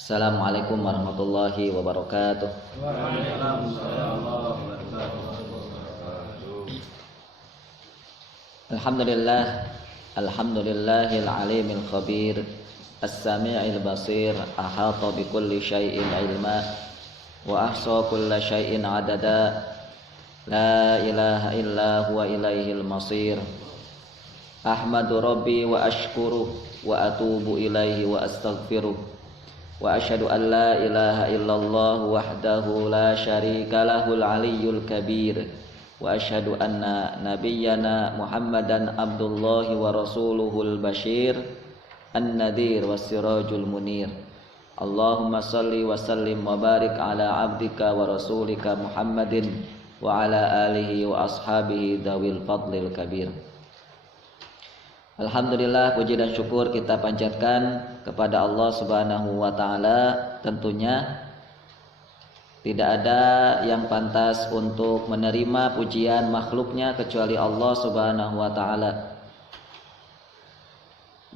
Assalamualaikum warahmatullahi wabarakatuh. Waalaikumsalam warahmatullahi wabarakatuh. Alhamdulillah, alhamdulillahil alimil khabir, as-sami'il basir, ahata bikulli syai'in ilma, wa ahsa kulla syai'in adada. La ilaha illa huwa ilaihil masir. Ahmadu rabbi wa ashkuruh wa atubu ilaihi wa astaghfiruh. Wa asyhadu an la ilaha illallah wahdahu la syarika lahul aliyyul kabir. Wa asyhadu anna nabiyyana Muhammadan abdullahi wa rasuluhul bashir, an-nadhir was-sirajul munir. Allahumma salli wa sallim wa barik ala abdika wa rasulika Muhammadin wa ala alihi wa ashabihi dawil fadlil kabir. Alhamdulillah, puji dan syukur kita panjatkan kepada Allah Subhanahu wa taala. Tentunya tidak ada yang pantas untuk menerima pujian makhluknya kecuali Allah Subhanahu wa taala.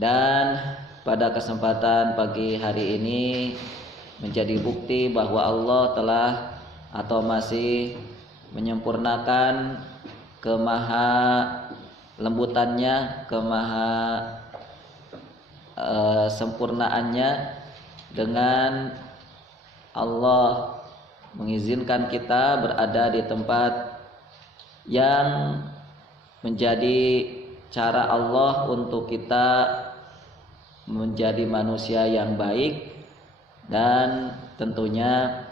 Dan pada kesempatan pagi hari ini menjadi bukti bahwa Allah telah atau masih menyempurnakan kemaha lembutannya, kemaha sempurnaannya dengan Allah mengizinkan kita berada di tempat yang menjadi cara Allah untuk kita menjadi manusia yang baik dan tentunya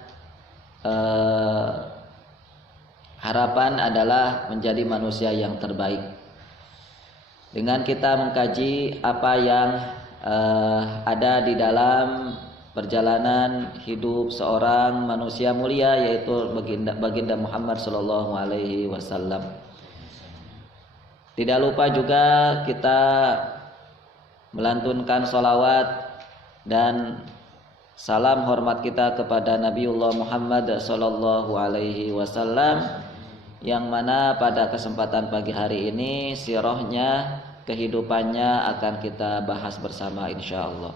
harapan adalah menjadi manusia yang terbaik. Dengan kita mengkaji apa yang ada di dalam perjalanan hidup seorang manusia mulia, yaitu baginda Muhammad sallallahu alaihi wasallam. Tidak lupa juga kita melantunkan sholawat dan salam hormat kita kepada Nabiullah Muhammad sallallahu alaihi wasallam, yang mana pada kesempatan pagi hari ini sirahnya, kehidupannya akan kita bahas bersama insyaallah.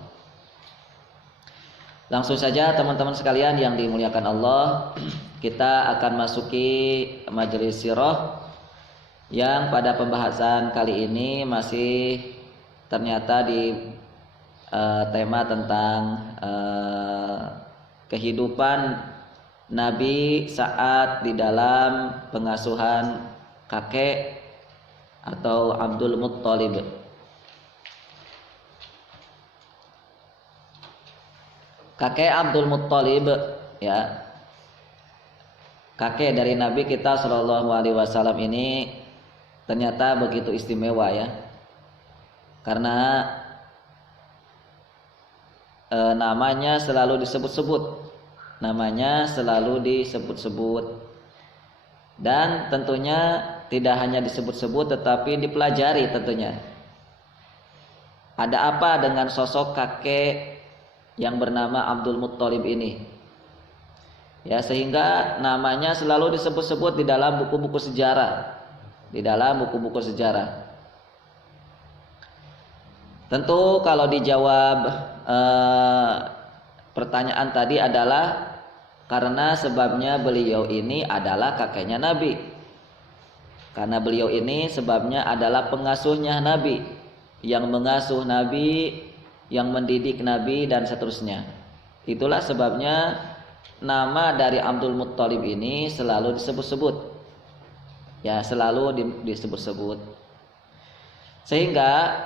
Langsung saja teman-teman sekalian yang dimuliakan Allah, kita akan masuki majelis sirah yang pada pembahasan kali ini masih ternyata di tema tentang kehidupan Nabi saat di dalam pengasuhan kakek atau Abdul Muttalib. Kakek Abdul Muttalib, ya, kakek dari Nabi kita Shallallahu Alaihi Wasallam ini ternyata begitu istimewa, ya, karena namanya selalu disebut-sebut. Namanya selalu disebut-sebut, dan tentunya tidak hanya disebut-sebut tetapi dipelajari tentunya. Ada apa dengan sosok kakek yang bernama Abdul Muttalib ini? Ya, sehingga namanya selalu disebut-sebut di dalam buku-buku sejarah. Di dalam buku-buku sejarah. Tentu kalau dijawab pertanyaan tadi adalah karena sebabnya beliau ini adalah kakeknya Nabi. Karena beliau ini sebabnya adalah pengasuhnya Nabi, yang mengasuh Nabi, yang mendidik Nabi dan seterusnya. Itulah sebabnya nama dari Abdul Muttalib ini selalu disebut-sebut. Ya, selalu disebut-sebut. Sehingga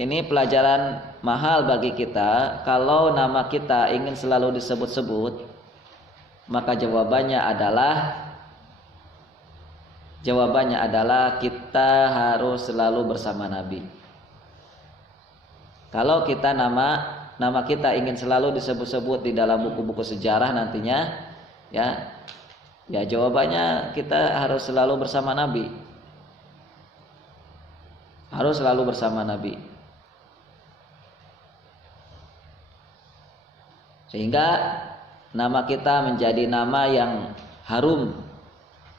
ini pelajaran mahal bagi kita. Kalau nama kita ingin selalu disebut-sebut, maka jawabannya adalah kita harus selalu bersama Nabi. Kalau kita nama kita ingin selalu disebut-sebut di dalam buku-buku sejarah nantinya, ya jawabannya kita harus selalu bersama Nabi. Harus selalu bersama Nabi. Sehingga nama kita menjadi nama yang harum,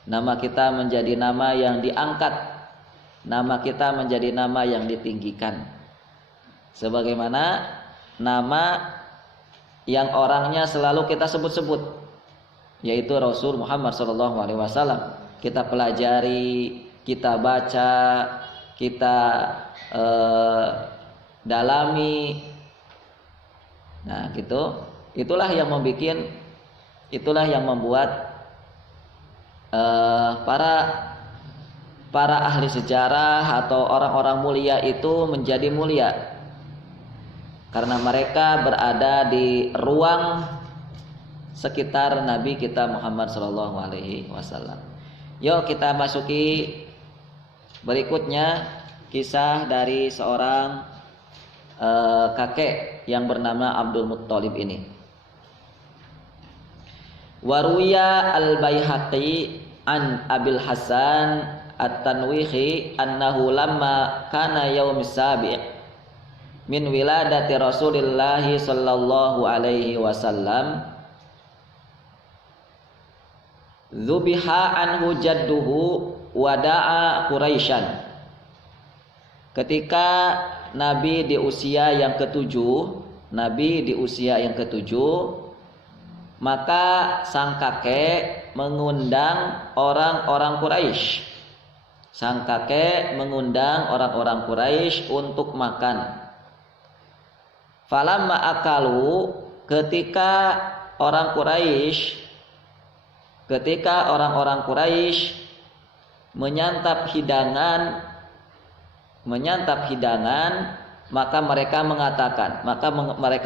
nama kita menjadi nama yang diangkat, nama kita menjadi nama yang ditinggikan. Sebagaimana nama yang orangnya selalu kita sebut-sebut, yaitu Rasul Muhammad SAW. Kita pelajari, kita baca, kita dalami. Nah, gitu. Itulah yang membuat para ahli sejarah atau orang-orang mulia itu menjadi mulia, karena mereka berada di ruang sekitar Nabi kita Muhammad SAW. Yuk kita masuki berikutnya, kisah dari seorang kakek yang bernama Abdul Muttalib ini. Waruya al-Baihaqi an Abil Hasan at-Tanwihi annahu lamma kana yaum sabi' min wiladati Rasulillah sallallahu alaihi wasallam dzubiha anhu jadduhu wada'a Quraisyan. Ketika Nabi di usia yang ketujuh, maka sang kakek mengundang orang-orang Quraisy untuk makan. Falamma akalu, ketika orang-orang Quraisy menyantap hidangan, maka mereka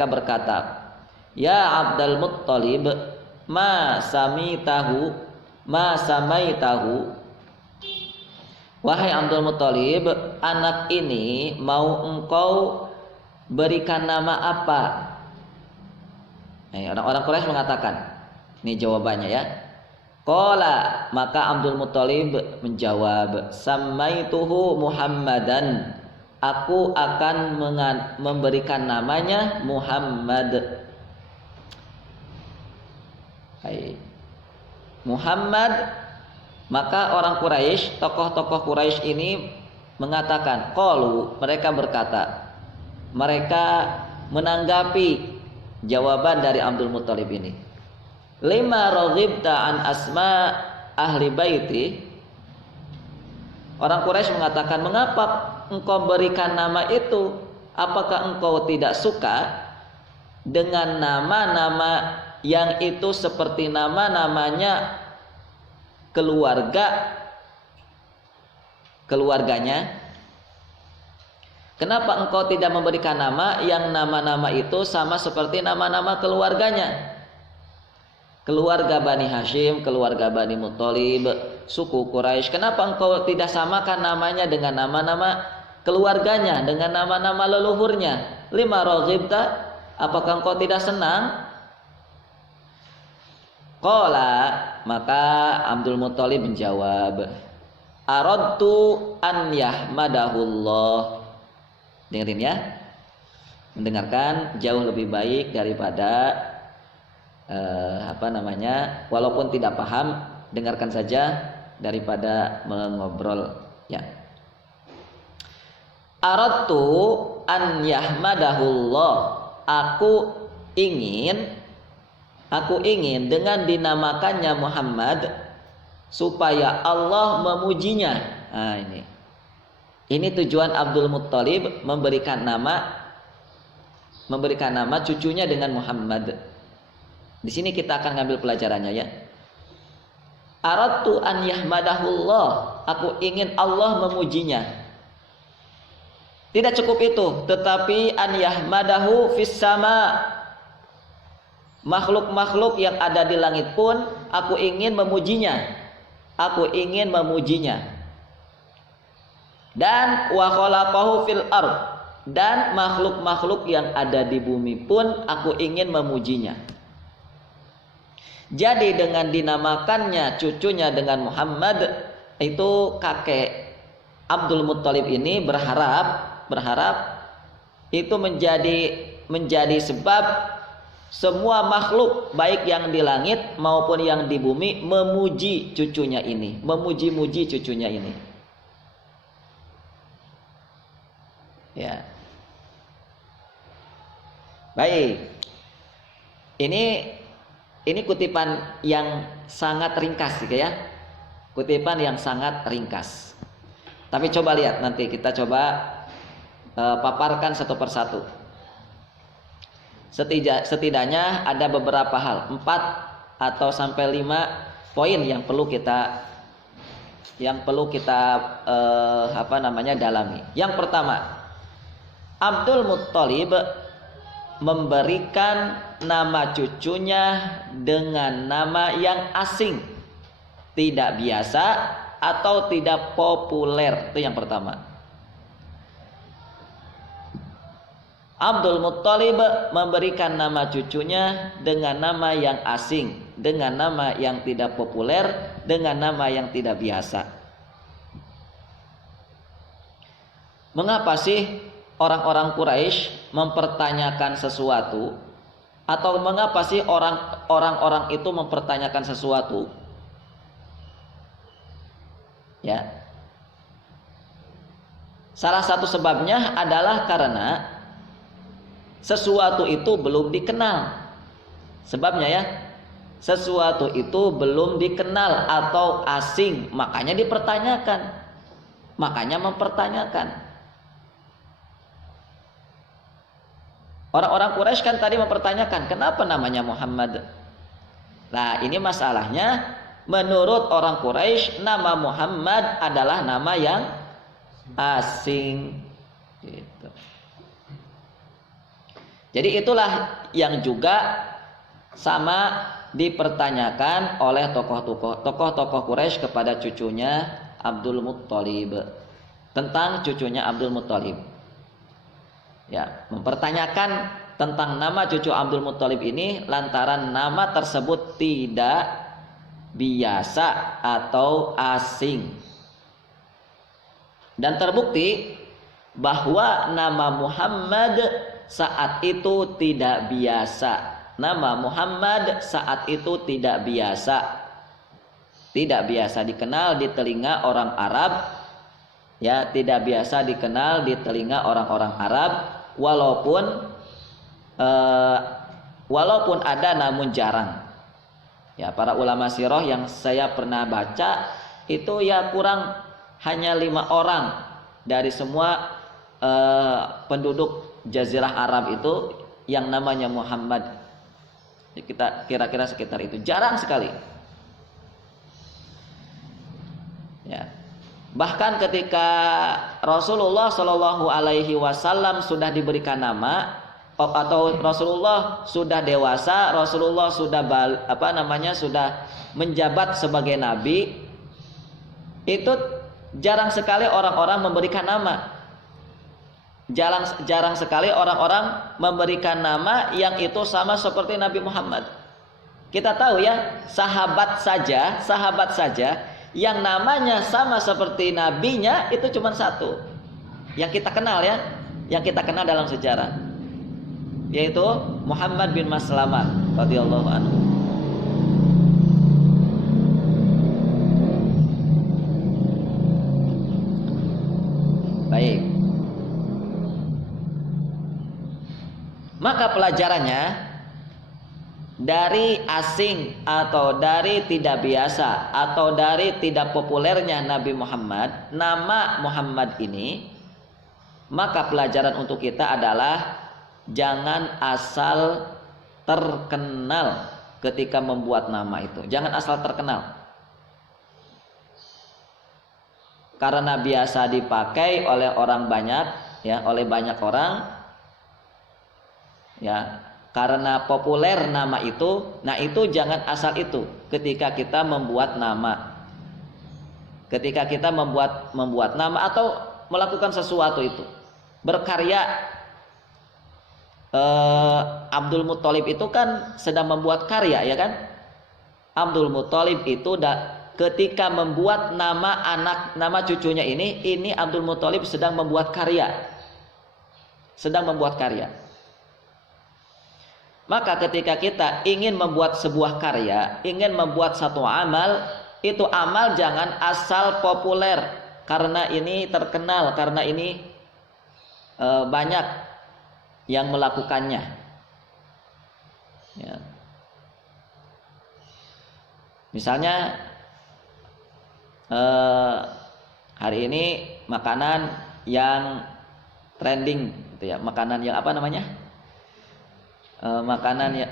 berkata, ya Abdul Muttalib, ma samaitahu, wahai Abdul Muttalib, anak ini mau engkau berikan nama apa? Orang-orang Quraisy mengatakan, ini jawabannya ya. Qala, maka Abdul Muttalib menjawab, samaituhu Muhammadan, aku akan memberikan namanya Muhammad. Muhammad. Maka orang Quraisy, tokoh-tokoh Quraisy ini mengatakan, qalu, mereka berkata, mereka menanggapi jawaban dari Abdul Muttalib ini, lima raghibta an asma ahli baiti. Orang Quraisy mengatakan, mengapa engkau berikan nama itu? Apakah engkau tidak suka dengan nama-nama yang itu seperti nama-namanya keluarganya? Kenapa engkau tidak memberikan nama yang nama-nama itu sama seperti nama-nama keluarganya? Keluarga Bani Hashim, keluarga Bani Muttalib, suku Quraisy. Kenapa engkau tidak samakan namanya dengan nama-nama keluarganya, dengan nama-nama leluhurnya? Lima raghibta, apakah engkau tidak senang? Qala, maka Abdul Muttalib menjawab, aradtu an yahmadahullah. Dengerin ya, mendengarkan jauh lebih baik daripada walaupun tidak paham, dengarkan saja daripada mengobrol ya. Aradtu an yahmadahullah, aku ingin dengan dinamakannya Muhammad supaya Allah memujinya. Nah, ini tujuan Abdul Muttalib memberikan nama cucunya dengan Muhammad. Di sini kita akan ngambil pelajarannya ya. Aradtu an yahmadahullah, aku ingin Allah memujinya. Tidak cukup itu, tetapi an yahmadahu fis sama, makhluk-makhluk yang ada di langit pun aku ingin memujinya. Dan wa khalaqahu fil ard, dan makhluk-makhluk yang ada di bumi pun aku ingin memujinya. Jadi dengan dinamakannya cucunya dengan Muhammad, itu kakek Abdul Muttalib ini berharap itu menjadi sebab semua makhluk baik yang di langit maupun yang di bumi memuji cucunya ini, memuji-muji cucunya ini. Ya. Baik. Ini kutipan yang sangat ringkas gitu ya. Kutipan yang sangat ringkas. Tapi coba lihat, nanti kita coba paparkan satu persatu. Setidaknya ada beberapa hal, 4 atau sampai 5 poin yang perlu kita dalami. Yang pertama, Abdul Muttalib memberikan nama cucunya dengan nama yang asing, tidak biasa atau tidak populer. Itu yang pertama. Abdul Muttalib memberikan nama cucunya dengan nama yang asing, dengan nama yang tidak populer, dengan nama yang tidak biasa. Mengapa sih orang-orang Quraisy mempertanyakan sesuatu, atau mengapa sih orang-orang itu mempertanyakan sesuatu? Ya. Salah satu sebabnya adalah karena sesuatu itu belum dikenal. Sebabnya ya, sesuatu itu belum dikenal atau asing, makanya dipertanyakan. Makanya mempertanyakan. Orang-orang Quraisy kan tadi mempertanyakan, kenapa namanya Muhammad? Nah, ini masalahnya, menurut orang Quraisy nama Muhammad adalah nama yang asing. Gitu. Jadi itulah yang juga sama dipertanyakan oleh tokoh-tokoh Quraisy kepada cucunya Abdul Muttalib, tentang cucunya Abdul Muttalib. Ya, mempertanyakan tentang nama cucu Abdul Muttalib ini lantaran nama tersebut tidak biasa atau asing. Dan terbukti bahwa nama Muhammad saat itu tidak biasa. Nama Muhammad saat itu tidak biasa. Tidak biasa dikenal di telinga orang Arab. Ya, tidak biasa dikenal di telinga orang-orang Arab, walaupun ada namun jarang. Ya, para ulama sirah yang saya pernah baca itu ya kurang hanya 5 orang dari semua penduduk Jazirah Arab itu yang namanya Muhammad. Kita kira-kira sekitar itu, jarang sekali. Ya. Bahkan ketika Rasulullah Shallallahu Alaihi Wasallam sudah diberikan nama, atau Rasulullah sudah dewasa, Rasulullah sudah sudah menjabat sebagai nabi, itu jarang sekali orang-orang memberikan nama. Jarang sekali orang-orang memberikan nama yang itu sama seperti Nabi Muhammad. Kita tahu ya, sahabat saja yang namanya sama seperti nabinya itu cuma satu. Yang kita kenal ya, yang kita kenal dalam sejarah, yaitu Muhammad bin Maslamah radhiyallahu anhu. Baik. Maka pelajarannya, dari asing atau dari tidak biasa atau dari tidak populernya Nabi Muhammad, nama Muhammad ini, maka pelajaran untuk kita adalah jangan asal terkenal ketika membuat nama itu. Jangan asal terkenal. Karena biasa dipakai oleh orang banyak, ya, oleh banyak orang, ya, karena populer nama itu. Nah, itu jangan asal itu ketika kita membuat nama. Ketika kita membuat nama atau melakukan sesuatu itu, berkarya. Abdul Muttalib itu kan sedang membuat karya, ya kan? Abdul Muttalib itu ketika membuat nama cucunya ini Abdul Muttalib sedang membuat karya. Maka ketika kita ingin membuat sebuah karya, ingin membuat satu amal, itu amal jangan asal populer karena ini terkenal, karena ini banyak yang melakukannya. Ya. Misalnya hari ini makanan yang trending gitu ya, makanan yang apa namanya? Makanan yang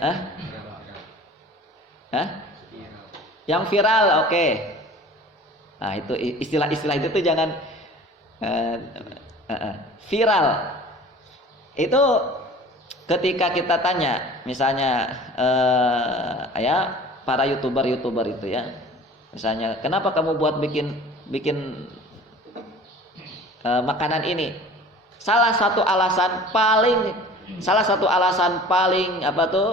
yang viral, oke. Nah, itu istilah-istilah itu tuh jangan viral. Itu ketika kita tanya, misalnya ya para youtuber itu ya, misalnya kenapa kamu buat bikin makanan ini? Salah satu alasan paling apa tuh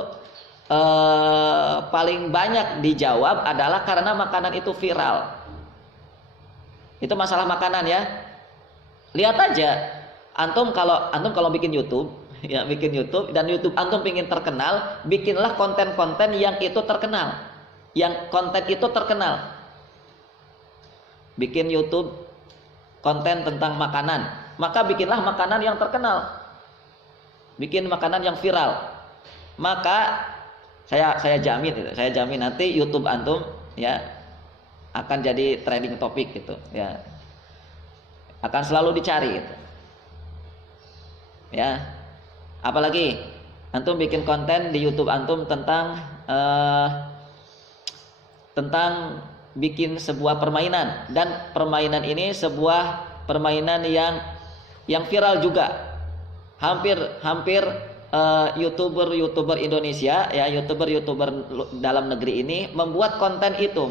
paling banyak dijawab adalah karena makanan itu viral. Itu masalah makanan ya. Lihat aja, antum kalau bikin YouTube, ya bikin YouTube dan YouTube antum ingin terkenal, bikinlah konten-konten yang itu terkenal. Yang konten itu terkenal. Bikin YouTube konten tentang makanan, maka bikinlah makanan yang terkenal. Bikin makanan yang viral. Maka saya jamin nanti YouTube antum ya akan jadi trending topik gitu ya, akan selalu dicari gitu ya. Apalagi antum bikin konten di YouTube antum tentang bikin sebuah permainan, dan permainan ini sebuah permainan yang viral juga. Hampir YouTuber Indonesia ya, YouTuber dalam negeri ini membuat konten itu,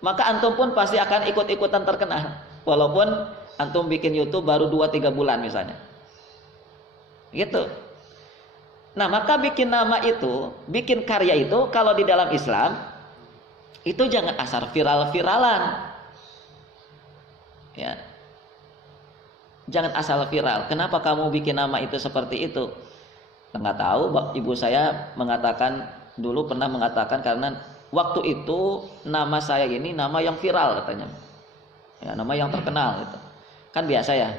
maka antum pun pasti akan ikut-ikutan terkenal, walaupun antum bikin YouTube baru 2-3 bulan misalnya gitu. Nah, maka bikin nama itu, bikin karya itu, kalau di dalam Islam itu jangan asal viral-viralan ya. Jangan asal viral. Kenapa kamu bikin nama itu seperti itu? Nggak tahu. Ibu saya dulu pernah mengatakan karena waktu itu nama saya ini nama yang viral katanya. Ya, nama yang terkenal gitu. Kan biasa ya.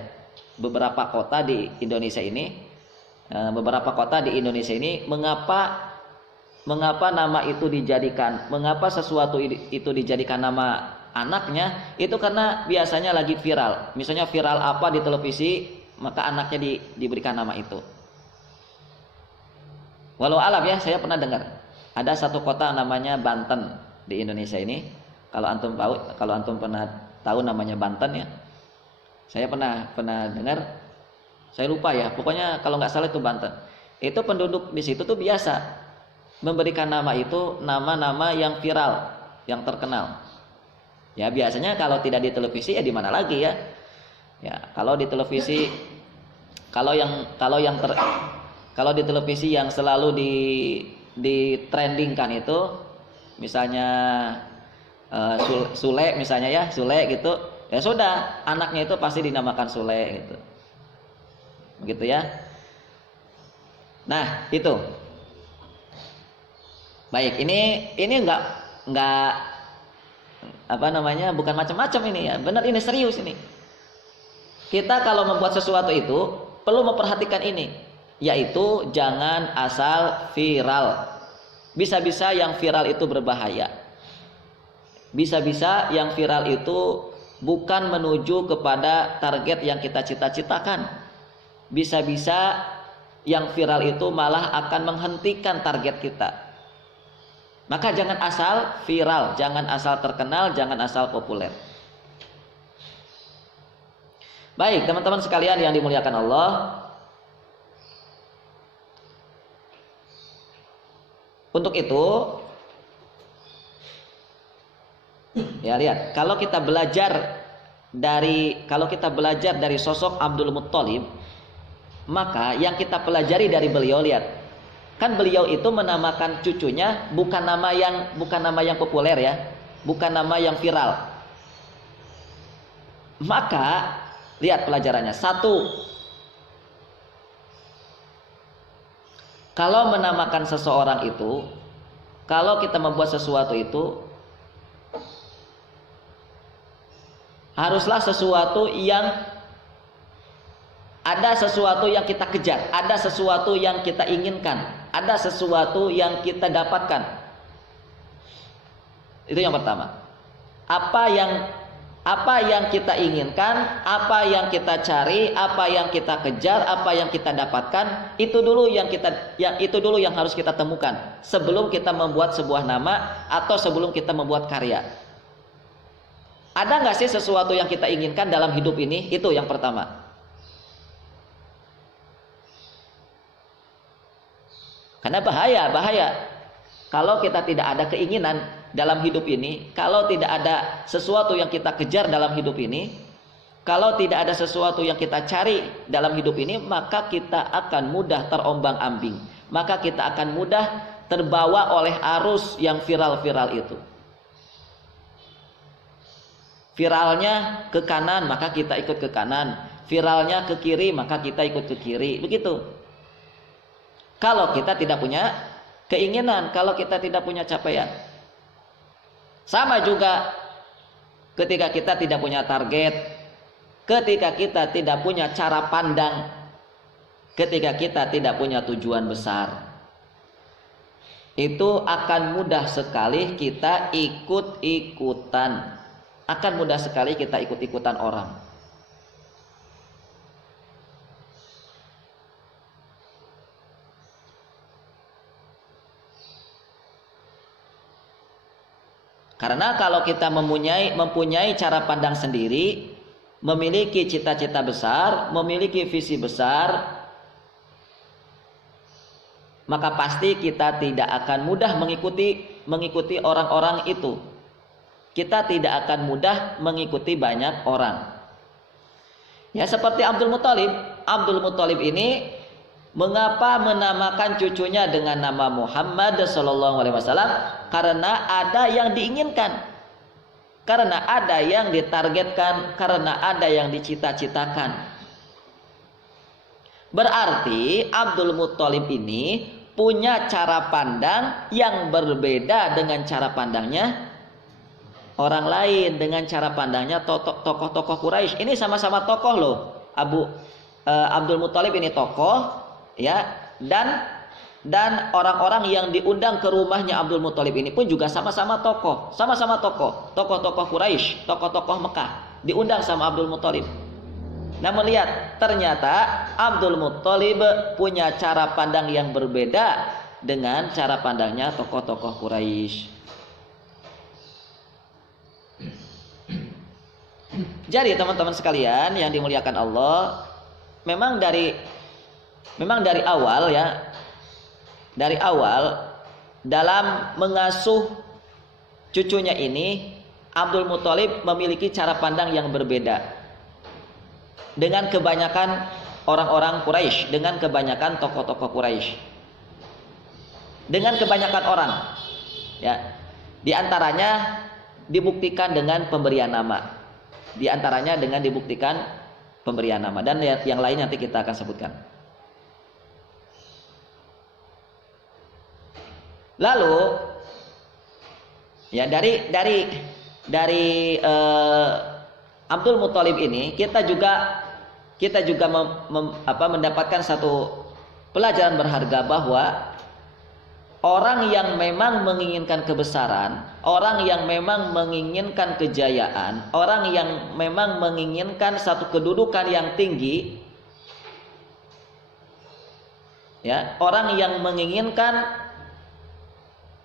Beberapa kota di Indonesia ini, mengapa nama itu dijadikan, mengapa sesuatu itu dijadikan nama anaknya, itu karena biasanya lagi viral. Misalnya viral apa di televisi, maka anaknya diberikan nama itu. Walau alam ya, saya pernah dengar ada satu kota namanya Banten di Indonesia ini. Kalau antum pernah tahu namanya Banten ya, saya pernah dengar. Saya lupa ya, pokoknya kalau nggak salah itu Banten. Itu penduduk di situ tuh biasa memberikan nama itu nama-nama yang viral, yang terkenal. Ya biasanya kalau tidak di televisi ya di mana lagi ya? Ya kalau di televisi, kalau di televisi yang selalu di trendingkan itu, misalnya Sule misalnya ya, Sule gitu, ya sudah anaknya itu pasti dinamakan Sule gitu, begitu ya. Nah itu, baik ini enggak apa namanya, bukan macam-macam ini ya, benar, ini serius ini. Kita kalau membuat sesuatu itu perlu memperhatikan ini, yaitu jangan asal viral. Bisa-bisa yang viral itu berbahaya. Bisa-bisa yang viral itu bukan menuju kepada target yang kita cita-citakan. Bisa-bisa yang viral itu malah akan menghentikan target kita. Maka jangan asal viral, jangan asal terkenal, jangan asal populer. Baik, teman-teman sekalian yang dimuliakan Allah, untuk itu ya lihat, kalau kita belajar dari sosok Abdul Muttalib, maka yang kita pelajari dari beliau, lihat, kan beliau itu menamakan cucunya bukan nama yang populer ya, bukan nama yang viral. Maka lihat pelajarannya. Satu, kalau menamakan seseorang itu, kalau kita membuat sesuatu itu, haruslah sesuatu yang ada sesuatu yang kita kejar, ada sesuatu yang kita inginkan, ada sesuatu yang kita dapatkan. Itu yang pertama. Apa yang kita inginkan, apa yang kita cari, apa yang kita kejar, apa yang kita dapatkan, itu dulu yang harus kita temukan sebelum kita membuat sebuah nama atau sebelum kita membuat karya. Ada nggak sih sesuatu yang kita inginkan dalam hidup ini? Itu yang pertama. Karena bahaya kalau kita tidak ada keinginan dalam hidup ini, kalau tidak ada sesuatu yang kita kejar dalam hidup ini, kalau tidak ada sesuatu yang kita cari dalam hidup ini, maka kita akan mudah terombang-ambing, maka kita akan mudah terbawa oleh arus yang viral-viral itu. Viralnya ke kanan, maka kita ikut ke kanan. Viralnya ke kiri, maka kita ikut ke kiri. Begitu. Kalau kita tidak punya keinginan, kalau kita tidak punya capaian. Sama juga ketika kita tidak punya target, ketika kita tidak punya cara pandang, ketika kita tidak punya tujuan besar, itu akan mudah sekali kita ikut-ikutan, akan mudah sekali kita ikut-ikutan orang. Karena kalau kita mempunyai cara pandang sendiri, memiliki cita-cita besar, memiliki visi besar, maka pasti kita tidak akan mudah mengikuti orang-orang itu. Kita tidak akan mudah mengikuti banyak orang. Ya, seperti Abdul Muthalib. Abdul Muthalib ini mengapa menamakan cucunya dengan nama Muhammad sallallahu alaihi wasallam? Karena ada yang diinginkan, karena ada yang ditargetkan, karena ada yang dicita-citakan. Berarti Abdul Muthalib ini punya cara pandang yang berbeda dengan cara pandangnya orang lain, dengan cara pandangnya tokoh-tokoh Quraisy. Ini sama-sama tokoh loh. Abdul Muthalib ini tokoh, ya, dan orang-orang yang diundang ke rumahnya Abdul Muthalib ini pun juga sama-sama tokoh, tokoh-tokoh Quraisy, tokoh-tokoh Mekah diundang sama Abdul Muthalib. Namun lihat, ternyata Abdul Muthalib punya cara pandang yang berbeda dengan cara pandangnya tokoh-tokoh Quraisy. Jadi teman-teman sekalian yang dimuliakan Allah, memang dari awal ya, dari awal dalam mengasuh cucunya ini, Abdul Muthalib memiliki cara pandang yang berbeda dengan kebanyakan orang-orang Quraisy, dengan kebanyakan tokoh-tokoh Quraisy, dengan kebanyakan orang, ya. Di antaranya dibuktikan dengan pemberian nama, di antaranya dengan dibuktikan pemberian nama, dan yang lain nanti kita akan sebutkan. Lalu ya dari Abdul Muthalib ini kita juga mendapatkan satu pelajaran berharga, bahwa orang yang memang menginginkan kebesaran, orang yang memang menginginkan kejayaan, orang yang memang menginginkan satu kedudukan yang tinggi, ya, orang yang menginginkan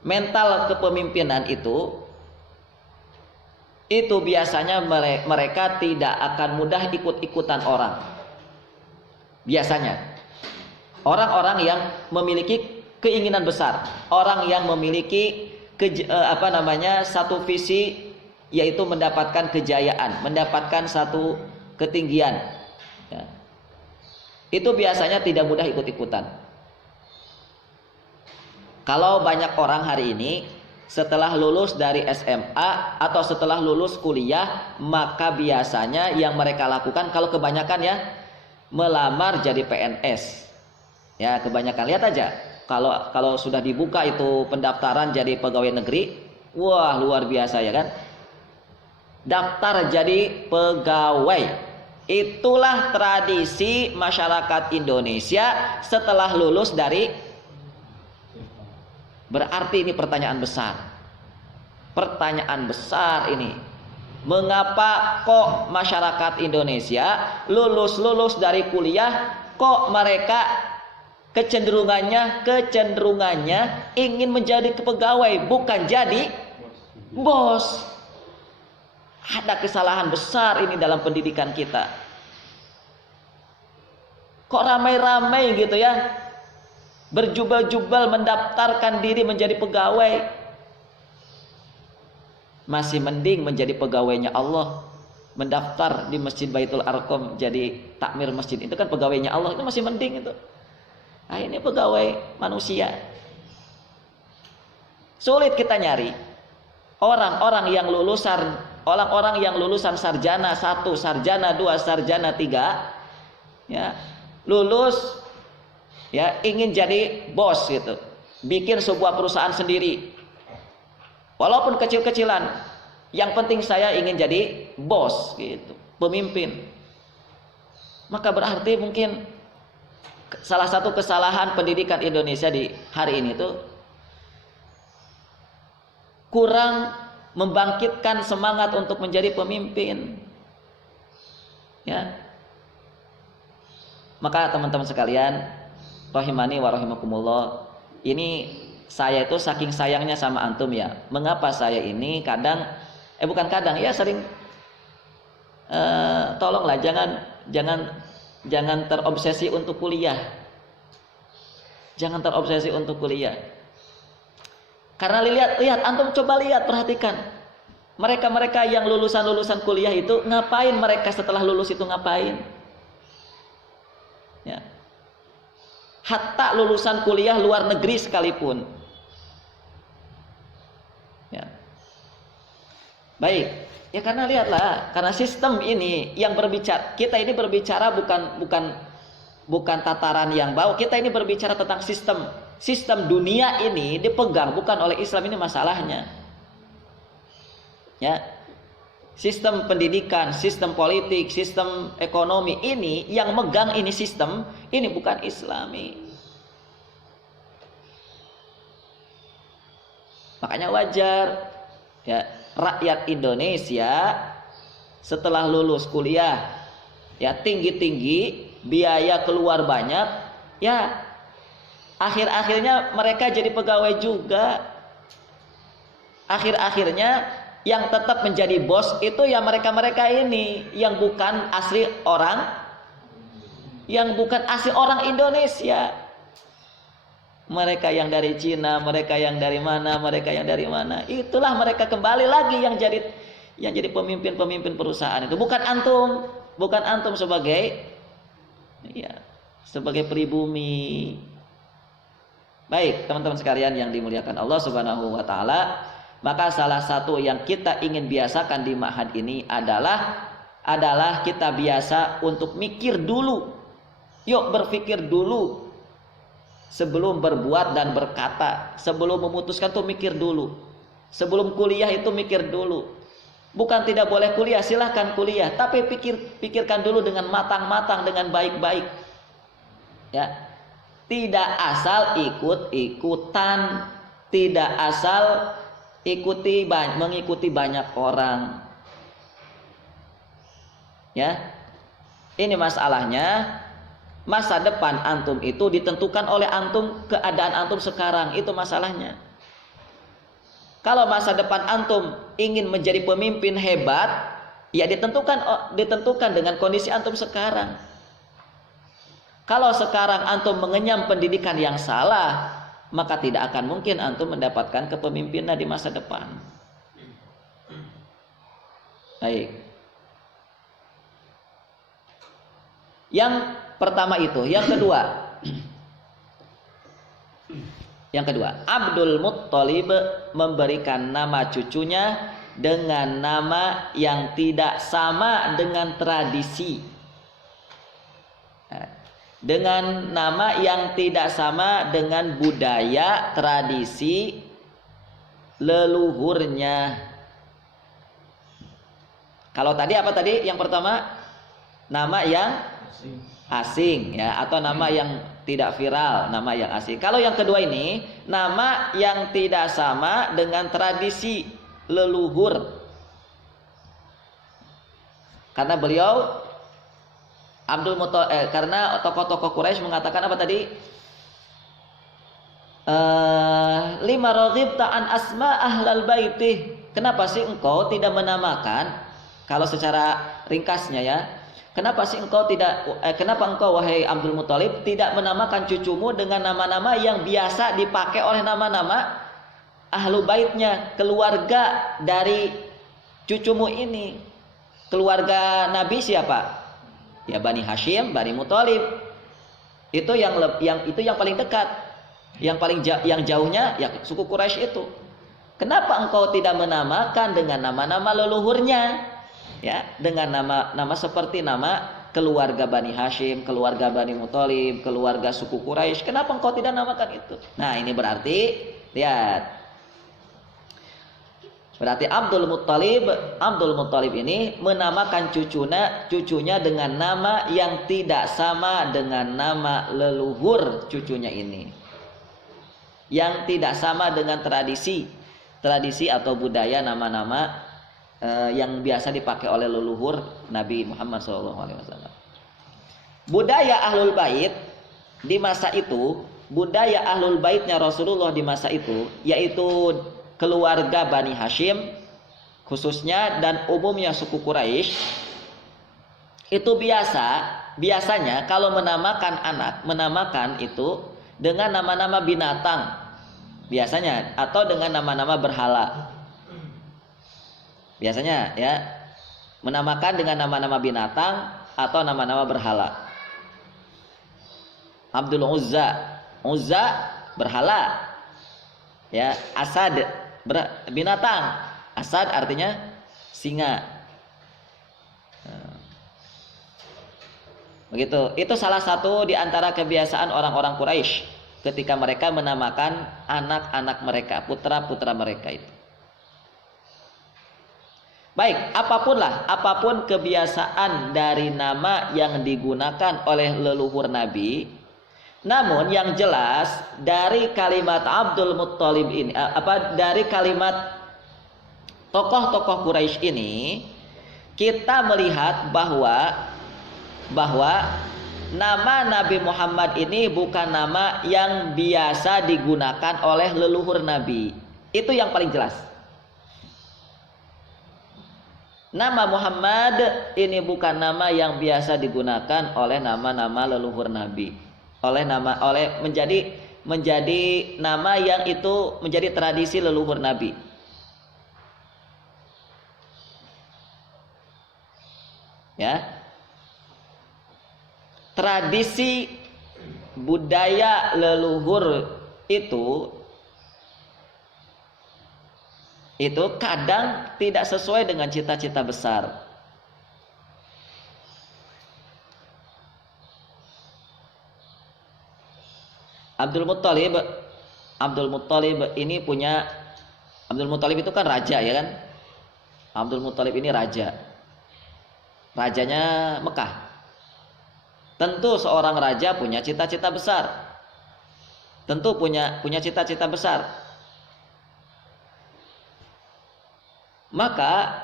mental kepemimpinan itu biasanya mereka tidak akan mudah ikut-ikutan orang. Biasanya orang-orang yang memiliki keinginan besar, orang yang memiliki satu visi, yaitu mendapatkan kejayaan, mendapatkan satu ketinggian, ya, itu biasanya tidak mudah ikut-ikutan. Kalau banyak orang hari ini setelah lulus dari SMA atau setelah lulus kuliah, maka biasanya yang mereka lakukan, kalau kebanyakan ya, melamar jadi PNS. Ya, kebanyakan. Lihat aja, kalau sudah dibuka itu pendaftaran jadi pegawai negeri, wah luar biasa ya kan. Daftar jadi pegawai. Itulah tradisi masyarakat Indonesia setelah lulus dari. Berarti ini pertanyaan besar. Pertanyaan besar ini. Mengapa kok masyarakat Indonesia lulus dari kuliah kok mereka kecenderungannya ingin menjadi pegawai, bukan jadi bos. Ada kesalahan besar ini dalam pendidikan kita. Kok ramai-ramai gitu ya, berjubel-jubel mendaftarkan diri menjadi pegawai. Masih mending menjadi pegawainya Allah, mendaftar di Masjid Baitul Arqam jadi takmir masjid, itu kan pegawainya Allah, itu masih mending itu. Nah, ini pegawai manusia. Sulit kita nyari orang-orang yang lulusan sarjana 1, sarjana 2, sarjana 3 ya, lulus ya ingin jadi bos gitu, bikin sebuah perusahaan sendiri. Walaupun kecil-kecilan, yang penting saya ingin jadi bos gitu, pemimpin. Maka berarti mungkin salah satu kesalahan pendidikan Indonesia di hari ini tuh kurang membangkitkan semangat untuk menjadi pemimpin. Ya. Maka teman-teman sekalian, rahimani wa rahimakumullah, ini saya itu saking sayangnya sama antum ya. Mengapa saya ini sering tolonglah jangan terobsesi untuk kuliah. Jangan terobsesi untuk kuliah. Karena lihat antum coba lihat, perhatikan. Mereka yang lulusan kuliah itu ngapain, mereka setelah lulus itu ngapain? Ya. Hatta lulusan kuliah luar negeri sekalipun. Ya. Baik, ya karena lihatlah, karena sistem ini yang berbicara, kita ini berbicara bukan tataran yang bawah, kita ini berbicara tentang sistem dunia ini dipegang bukan oleh Islam, ini masalahnya. Ya. Sistem pendidikan, sistem politik, sistem ekonomi ini yang megang ini sistem, ini bukan Islami. Makanya wajar ya rakyat Indonesia setelah lulus kuliah ya tinggi-tinggi, biaya keluar banyak, ya akhir-akhirnya mereka jadi pegawai juga. Akhir-akhirnya yang tetap menjadi bos itu ya mereka-mereka ini yang bukan asli orang Indonesia. Mereka yang dari Cina, mereka yang dari mana, itulah mereka kembali lagi yang jadi pemimpin perusahaan itu. Bukan antum sebagai pribumi. Baik, teman-teman sekalian yang dimuliakan Allah Subhanahu wa taala, maka salah satu yang kita ingin biasakan di ma'had ini adalah kita biasa untuk mikir dulu. Yuk berpikir dulu sebelum berbuat dan berkata. Sebelum memutuskan tuh mikir dulu. Sebelum kuliah itu mikir dulu. Bukan tidak boleh kuliah, silahkan kuliah, tapi pikirkan dulu dengan matang-matang, dengan baik-baik. Ya. Tidak asal ikut-ikutan, tidak asal mengikuti banyak orang. Ya. Ini masalahnya. Masa depan antum itu ditentukan oleh keadaan antum sekarang, itu masalahnya. Kalau masa depan antum ingin menjadi pemimpin hebat, ya ditentukan dengan kondisi antum sekarang. Kalau sekarang antum mengenyam pendidikan yang salah, maka tidak akan mungkin antum mendapatkan kepemimpinan di masa depan. Baik. Yang pertama itu, yang kedua, Abdul Muttalib memberikan nama cucunya dengan nama yang tidak sama dengan tradisi. Dengan nama yang tidak sama dengan budaya, tradisi leluhurnya. Kalau tadi apa tadi? Yang pertama, nama yang asing ya, atau nama yang tidak viral, nama yang asing. Kalau yang kedua ini, nama yang tidak sama dengan tradisi leluhur. Karena beliau karena tokoh-tokoh Quraisy mengatakan apa tadi? Lima raghibta an asma ahlal baitih. Kenapa sih engkau tidak menamakan, kalau secara ringkasnya ya, kenapa engkau wahai Abdul Muthalib tidak menamakan cucumu dengan nama-nama yang biasa dipakai oleh nama-nama ahlu baitnya, keluarga dari cucumu ini. Keluarga Nabi siapa? Ya Bani Hashim, Bani Muthalib. Itu yang paling dekat. Yang jauhnya ya suku Quraisy itu. Kenapa engkau tidak menamakan dengan nama-nama leluhurnya? Ya, dengan nama seperti nama keluarga Bani Hashim, keluarga Bani Muthalib, keluarga suku Quraisy. Kenapa engkau tidak namakan itu? Nah, ini berarti lihat. Berarti Abdul Muthalib ini menamakan cucunya dengan nama yang tidak sama dengan nama leluhur cucunya ini. Yang tidak sama dengan tradisi atau budaya nama-nama yang biasa dipakai oleh leluhur Nabi Muhammad SAW. Budaya ahlul bait di masa itu, budaya ahlul baitnya Rasulullah di masa itu, yaitu keluarga Bani Hashim khususnya dan umumnya suku Quraisy, itu biasanya kalau menamakan itu dengan nama-nama binatang biasanya, atau dengan nama-nama berhala. Biasanya ya, menamakan dengan nama-nama binatang atau nama-nama berhala. Abdul Uzza berhala. Ya, Asad binatang. Asad artinya singa. Begitu. Itu salah satu di antara kebiasaan orang-orang Quraisy ketika mereka menamakan anak-anak mereka, putra-putra mereka itu. Baik, apapun kebiasaan dari nama yang digunakan oleh leluhur Nabi, namun yang jelas dari kalimat Abdul Muthalib ini, dari kalimat tokoh-tokoh Quraisy ini, kita melihat bahwa nama Nabi Muhammad ini bukan nama yang biasa digunakan oleh leluhur Nabi. Itu yang paling jelas. Nama Muhammad ini bukan nama yang biasa digunakan oleh nama-nama leluhur Nabi. Menjadi nama yang itu menjadi tradisi leluhur Nabi. Ya. Tradisi budaya leluhur itu kadang tidak sesuai dengan cita-cita besar. Abdul Muthalib itu kan raja ya kan? Abdul Muthalib ini raja. Rajanya Mekah. Tentu seorang raja punya cita-cita besar. Tentu punya cita-cita besar. Maka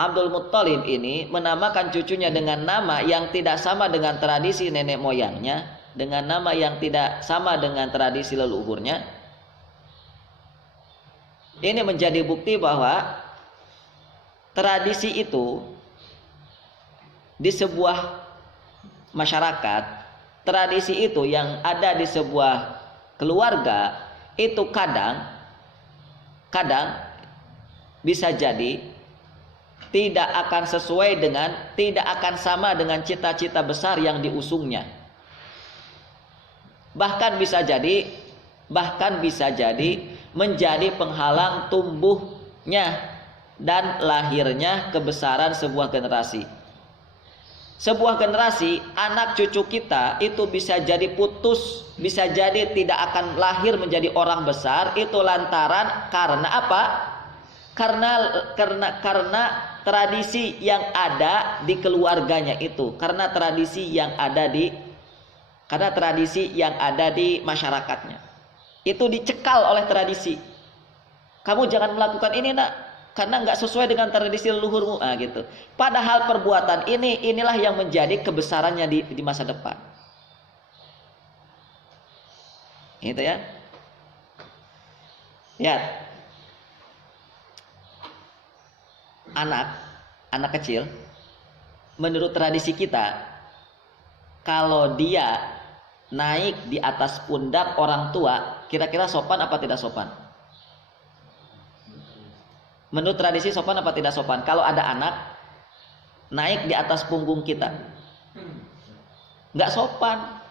Abdul Muthalib ini menamakan cucunya dengan nama yang tidak sama dengan tradisi nenek moyangnya, dengan nama yang tidak sama dengan tradisi leluhurnya. Ini menjadi bukti bahwa tradisi itu di sebuah masyarakat, tradisi itu yang ada di sebuah keluarga itu kadang bisa jadi tidak akan sama dengan cita-cita besar yang diusungnya. Bahkan bisa jadi menjadi penghalang tumbuhnya dan lahirnya kebesaran sebuah generasi. Sebuah generasi, anak cucu kita itu bisa jadi putus, bisa jadi tidak akan lahir menjadi orang besar, itu lantaran karena apa? Karena tradisi yang ada di keluarganya itu, karena tradisi yang ada di masyarakatnya. Itu dicekal oleh tradisi. Kamu jangan melakukan ini, nak. karena nggak sesuai dengan tradisi leluhurmu, gitu. Padahal perbuatan inilah yang menjadi kebesarannya di masa depan. Gitu ya. Lihat. Anak kecil, menurut tradisi kita, kalau dia naik di atas pundak orang tua, kira-kira sopan apa tidak sopan? Menurut tradisi sopan apa tidak sopan? Kalau ada anak naik di atas punggung kita, nggak sopan.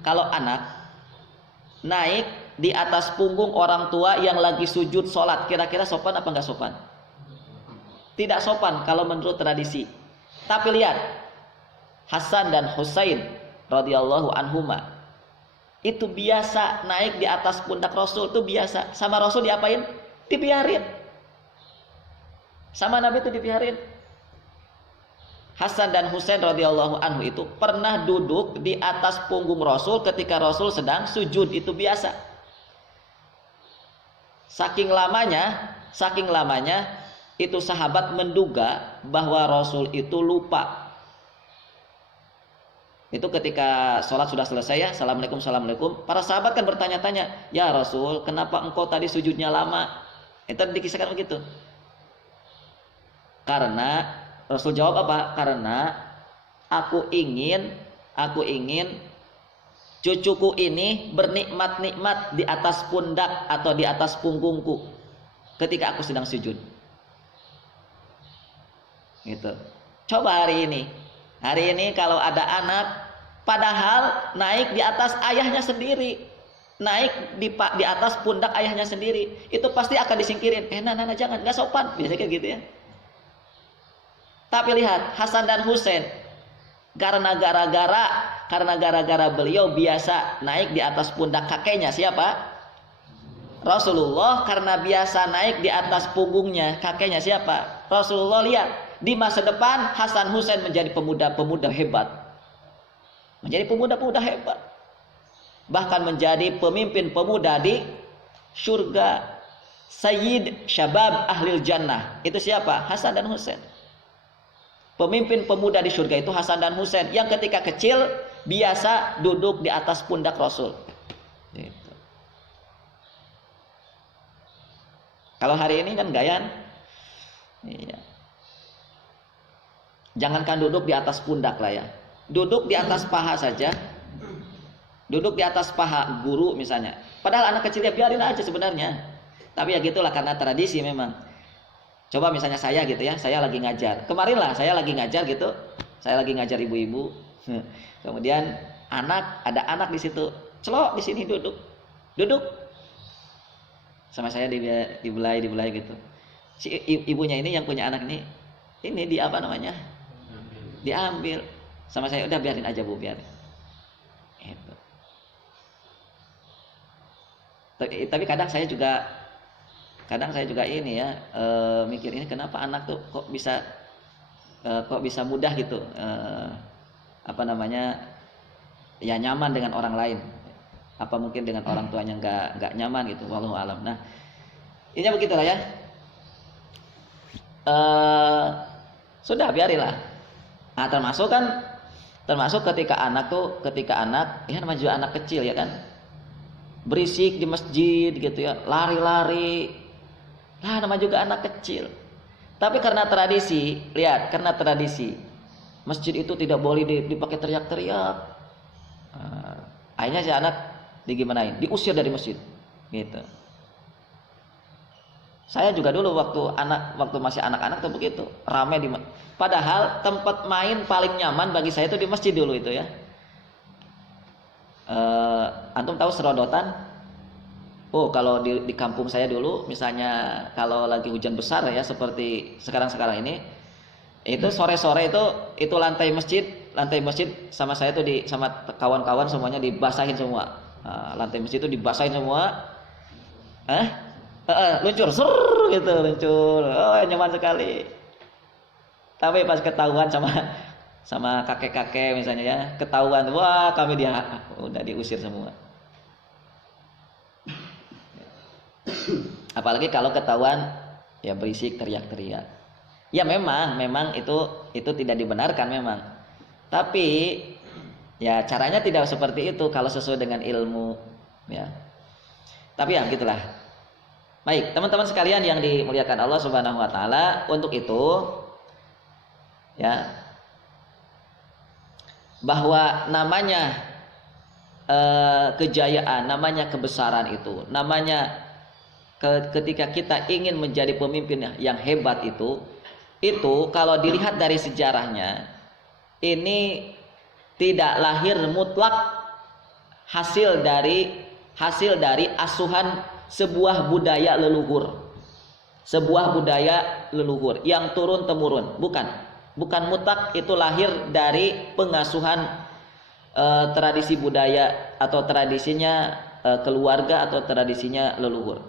Kalau anak naik di atas punggung orang tua yang lagi sujud sholat, kira-kira sopan apa nggak sopan? Tidak sopan kalau menurut tradisi. Tapi lihat, Hasan dan Husain radhiyallahu anhuma itu biasa naik di atas pundak Rasul, itu biasa. Sama Rasul diapain? Dibiarin. Sama Nabi itu dibiarin. Hasan dan Husain radhiyallahu anhu itu pernah duduk di atas punggung Rasul ketika Rasul sedang sujud, itu biasa. Saking lamanya itu sahabat menduga bahwa Rasul itu lupa. Itu ketika sholat sudah selesai ya, assalamualaikum, assalamualaikum. Para sahabat kan bertanya-tanya, ya Rasul, kenapa engkau tadi sujudnya lama? Itu dikisahkan begitu. Karena Rasul jawab apa? Karena aku ingin cucuku ini bernikmat-nikmat di atas pundak atau di atas punggungku ketika aku sedang sujud. Gitu. Coba hari ini kalau ada anak padahal naik di atas ayahnya sendiri, naik di atas pundak ayahnya sendiri, itu pasti akan disingkirin. Nah, jangan, nggak sopan, biasanya kayak gitu ya. Tapi lihat Hasan dan Husain, karena gara-gara beliau biasa naik di atas pundak kakeknya siapa? Rasulullah. Karena biasa naik di atas punggungnya kakeknya siapa? Rasulullah. Lihat, di masa depan Hasan Husain menjadi pemuda-pemuda hebat. Bahkan menjadi pemimpin pemuda di surga. Sayyid Syabab Ahlil Jannah. Itu siapa? Hasan dan Husain. Pemimpin pemuda di surga itu Hasan dan Husain, yang ketika kecil biasa duduk di atas pundak Rasul. Gitu. Kalau hari ini kan gayan, iya. Jangankan duduk di atas pundak lah ya, duduk di atas paha saja, duduk di atas paha guru misalnya. Padahal anak kecilnya biarin aja sebenarnya, tapi ya gitulah karena tradisi memang. Coba misalnya saya gitu ya, saya lagi ngajar. Kemarin lah saya lagi ngajar gitu, saya lagi ngajar ibu-ibu. Kemudian ada anak di situ, celok di sini duduk, sama saya dibelai gitu. Si ibunya ini yang punya anak ini di apa namanya? Diambil. Sama saya, udah biarin aja Bu, biarin. Gitu. Tapi kadang saya juga ini ya, mikir ini kenapa anak tuh kok bisa mudah gitu, apa namanya, ya nyaman dengan orang lain. Apa mungkin dengan orang tuanya nggak nyaman gitu, wallahu alam. Nah, ini begitulah ya. Sudah biarilah. Nah, termasuk ketika anak ya namanya juga anak kecil ya kan, berisik di masjid gitu ya, lari-lari. Nah, nama juga anak kecil. Tapi karena tradisi, lihat, karena tradisi masjid itu tidak boleh dipakai teriak-teriak. Akhirnya si anak digimanain, diusir dari masjid. Gitu. Saya juga dulu waktu masih anak-anak tuh begitu, ramai padahal tempat main paling nyaman bagi saya itu di masjid dulu itu ya. Antum tahu serodotan? Oh, kalau di kampung saya dulu, misalnya kalau lagi hujan besar ya, seperti sekarang ini, itu sore-sore itu lantai masjid sama saya tuh sama kawan-kawan semuanya dibasahin semua. Lantai masjid itu dibasahin semua. Luncur, gitu luncur. Oh, nyaman sekali. Tapi pas ketahuan sama kakek-kakek misalnya ya, ketahuan, wah kami udah diusir semua. Apalagi kalau ketahuan ya berisik teriak-teriak. Ya memang itu tidak dibenarkan memang. Tapi ya caranya tidak seperti itu kalau sesuai dengan ilmu ya. Tapi ya gitulah. Baik, teman-teman sekalian yang dimuliakan Allah Subhanahu wa taala, untuk itu ya bahwa namanya kejayaan, namanya kebesaran itu, namanya ketika kita ingin menjadi pemimpin yang hebat itu kalau dilihat dari sejarahnya ini tidak lahir mutlak hasil dari asuhan sebuah budaya leluhur yang turun temurun, bukan mutlak itu lahir dari pengasuhan tradisi budaya atau tradisinya keluarga atau tradisinya leluhur.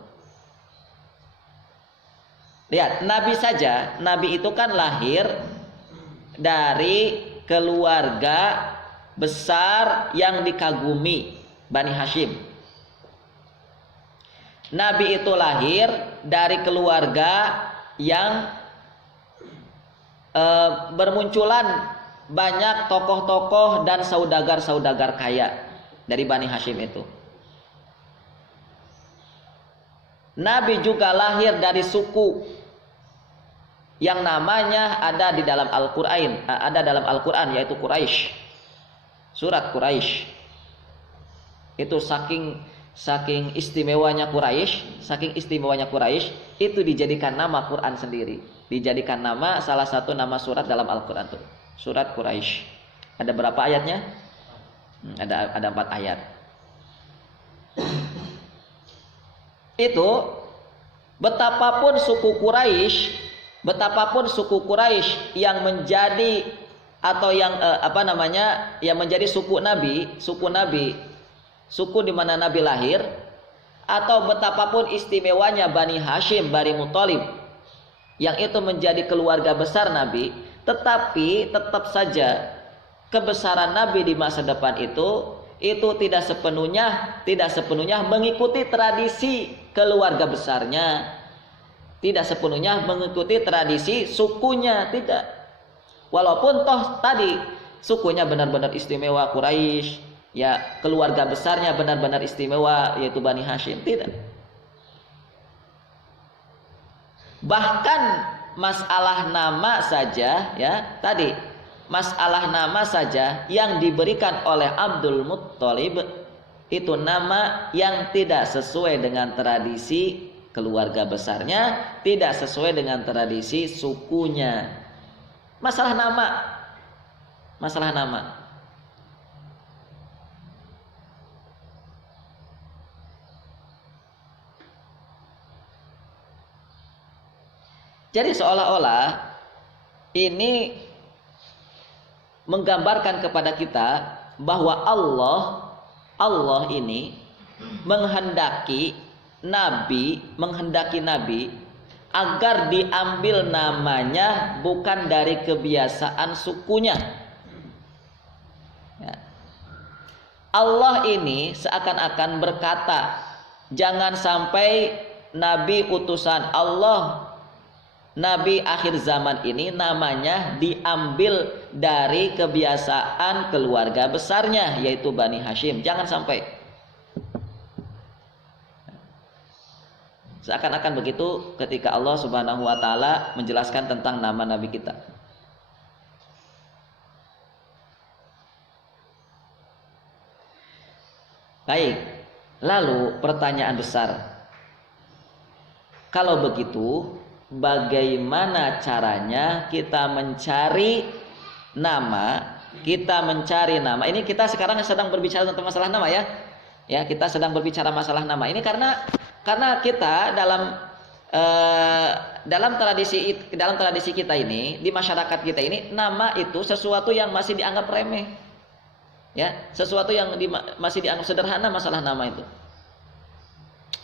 Lihat, Nabi itu kan lahir dari keluarga besar yang dikagumi, Bani Hashim. Nabi itu lahir dari keluarga yang bermunculan banyak tokoh-tokoh dan saudagar-saudagar kaya dari Bani Hashim itu. Nabi juga lahir dari suku yang namanya ada di dalam Al-Qur'an, yaitu Quraisy. Surat Quraisy. Itu saking istimewanya Quraisy, itu dijadikan nama Quran sendiri. Dijadikan nama salah satu nama surat dalam Al-Qur'an tuh. Surat Quraisy. Ada berapa ayatnya? Ada 4 ayat. Itu betapapun suku Quraisy yang menjadi atau yang yang menjadi suku di mana Nabi lahir, atau betapapun istimewanya Bani Hashim, Bani Muthalib yang itu menjadi keluarga besar Nabi, tetapi tetap saja kebesaran Nabi di masa depan itu tidak sepenuhnya mengikuti tradisi keluarga besarnya, tidak sepenuhnya mengikuti tradisi sukunya, tidak. Walaupun toh tadi sukunya benar-benar istimewa Quraisy, ya keluarga besarnya benar-benar istimewa yaitu Bani Hashim, tidak. Bahkan masalah nama saja, ya tadi masalah nama saja yang diberikan oleh Abdul Muthalib itu nama yang tidak sesuai dengan tradisi keluarga besarnya, tidak sesuai dengan tradisi sukunya. Masalah nama. Jadi seolah-olah ini menggambarkan kepada kita bahwa Allah ini menghendaki Nabi agar diambil namanya bukan dari kebiasaan sukunya. Ya. Allah ini seakan-akan berkata, jangan sampai Nabi utusan Allah, Nabi akhir zaman ini namanya diambil dari kebiasaan keluarga besarnya, yaitu Bani Hashim. Jangan sampai. Seakan-akan begitu ketika Allah Subhanahu wa taala menjelaskan tentang nama Nabi kita. Baik, lalu pertanyaan besar. Kalau begitu, bagaimana caranya kita mencari nama? Ini kita sekarang sedang berbicara tentang masalah nama, ya. Ya, kita sedang berbicara masalah nama. Ini karena kita dalam tradisi kita ini, di masyarakat kita ini, nama itu sesuatu yang masih dianggap remeh. Ya, sesuatu yang masih dianggap sederhana masalah nama itu.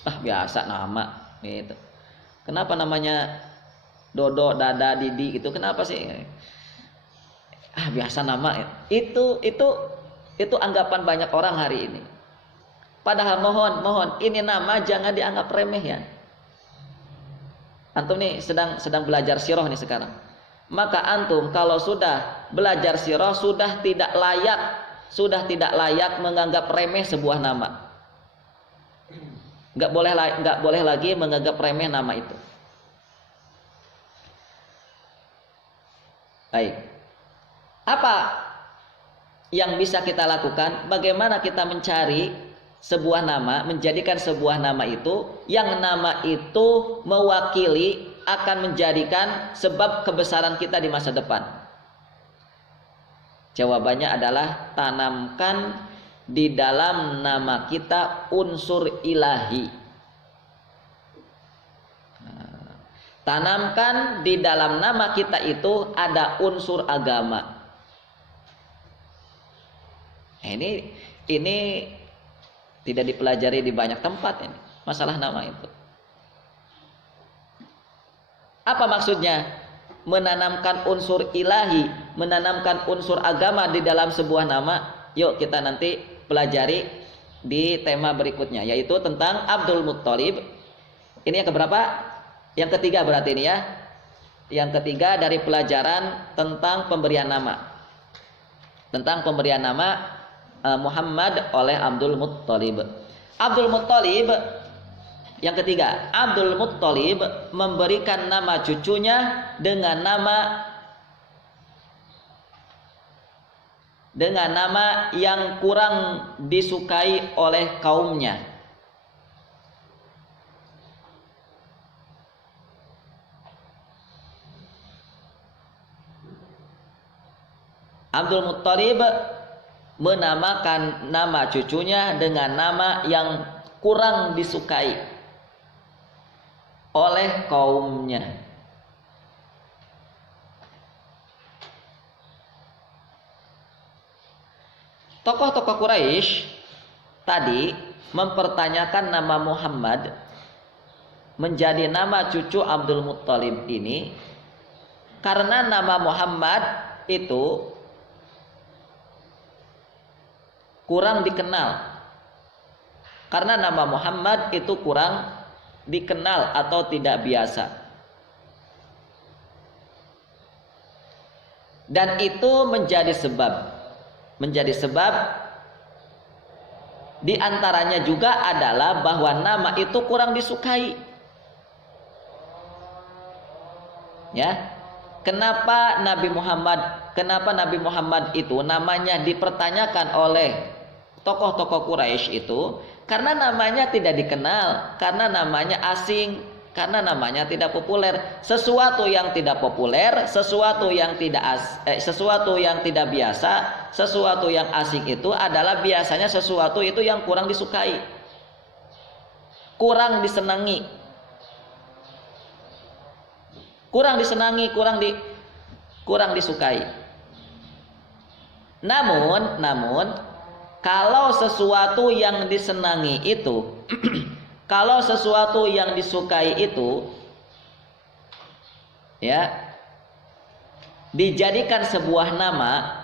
Biasa nama gitu. Kenapa namanya Dodo, Dada, Didi itu? Kenapa sih? Biasa nama. Itu anggapan banyak orang hari ini. Padahal mohon ini nama jangan dianggap remeh ya. Antum nih sedang belajar sirah nih sekarang. Maka antum kalau sudah belajar sirah sudah tidak layak menganggap remeh sebuah nama. Nggak boleh lagi menganggap remeh nama itu. Baik. Apa yang bisa kita lakukan? Bagaimana kita mencari sebuah nama, menjadikan sebuah nama itu yang nama itu mewakili akan menjadikan sebab kebesaran kita di masa depan? Jawabannya adalah tanamkan di dalam nama kita unsur ilahi. Tanamkan di dalam nama kita itu ada unsur agama. Ini tidak dipelajari di banyak tempat ini, masalah nama itu. Apa maksudnya? Menanamkan unsur ilahi, menanamkan unsur agama di dalam sebuah nama. Yuk kita nanti pelajari di tema berikutnya, yaitu tentang Abdul Muttalib. Ini yang keberapa? Yang ketiga berarti ini ya. Yang ketiga dari pelajaran tentang pemberian nama. Tentang pemberian nama Muhammad oleh Abdul Muttalib. Abdul Muttalib yang ketiga, Abdul Muttalib memberikan nama cucunya dengan nama yang kurang disukai oleh kaumnya. Abdul Muttalib menamakan nama cucunya dengan nama yang kurang disukai oleh kaumnya. Tokoh-tokoh Quraisy tadi mempertanyakan nama Muhammad menjadi nama cucu Abdul Muttalib ini karena nama Muhammad itu kurang dikenal. Karena nama Muhammad itu kurang dikenal atau tidak biasa. Dan itu menjadi sebab di antaranya juga adalah bahwa nama itu kurang disukai. Ya. Kenapa Nabi Muhammad itu namanya dipertanyakan oleh tokoh-tokoh Quraisy itu? Karena namanya tidak dikenal, karena namanya asing, karena namanya tidak populer. Sesuatu yang tidak populer, sesuatu yang tidak biasa, sesuatu yang asing itu adalah biasanya sesuatu itu yang kurang disukai, kurang disenangi, kurang disukai. Namun kalau sesuatu yang disenangi itu kalau sesuatu yang disukai itu ya dijadikan sebuah nama,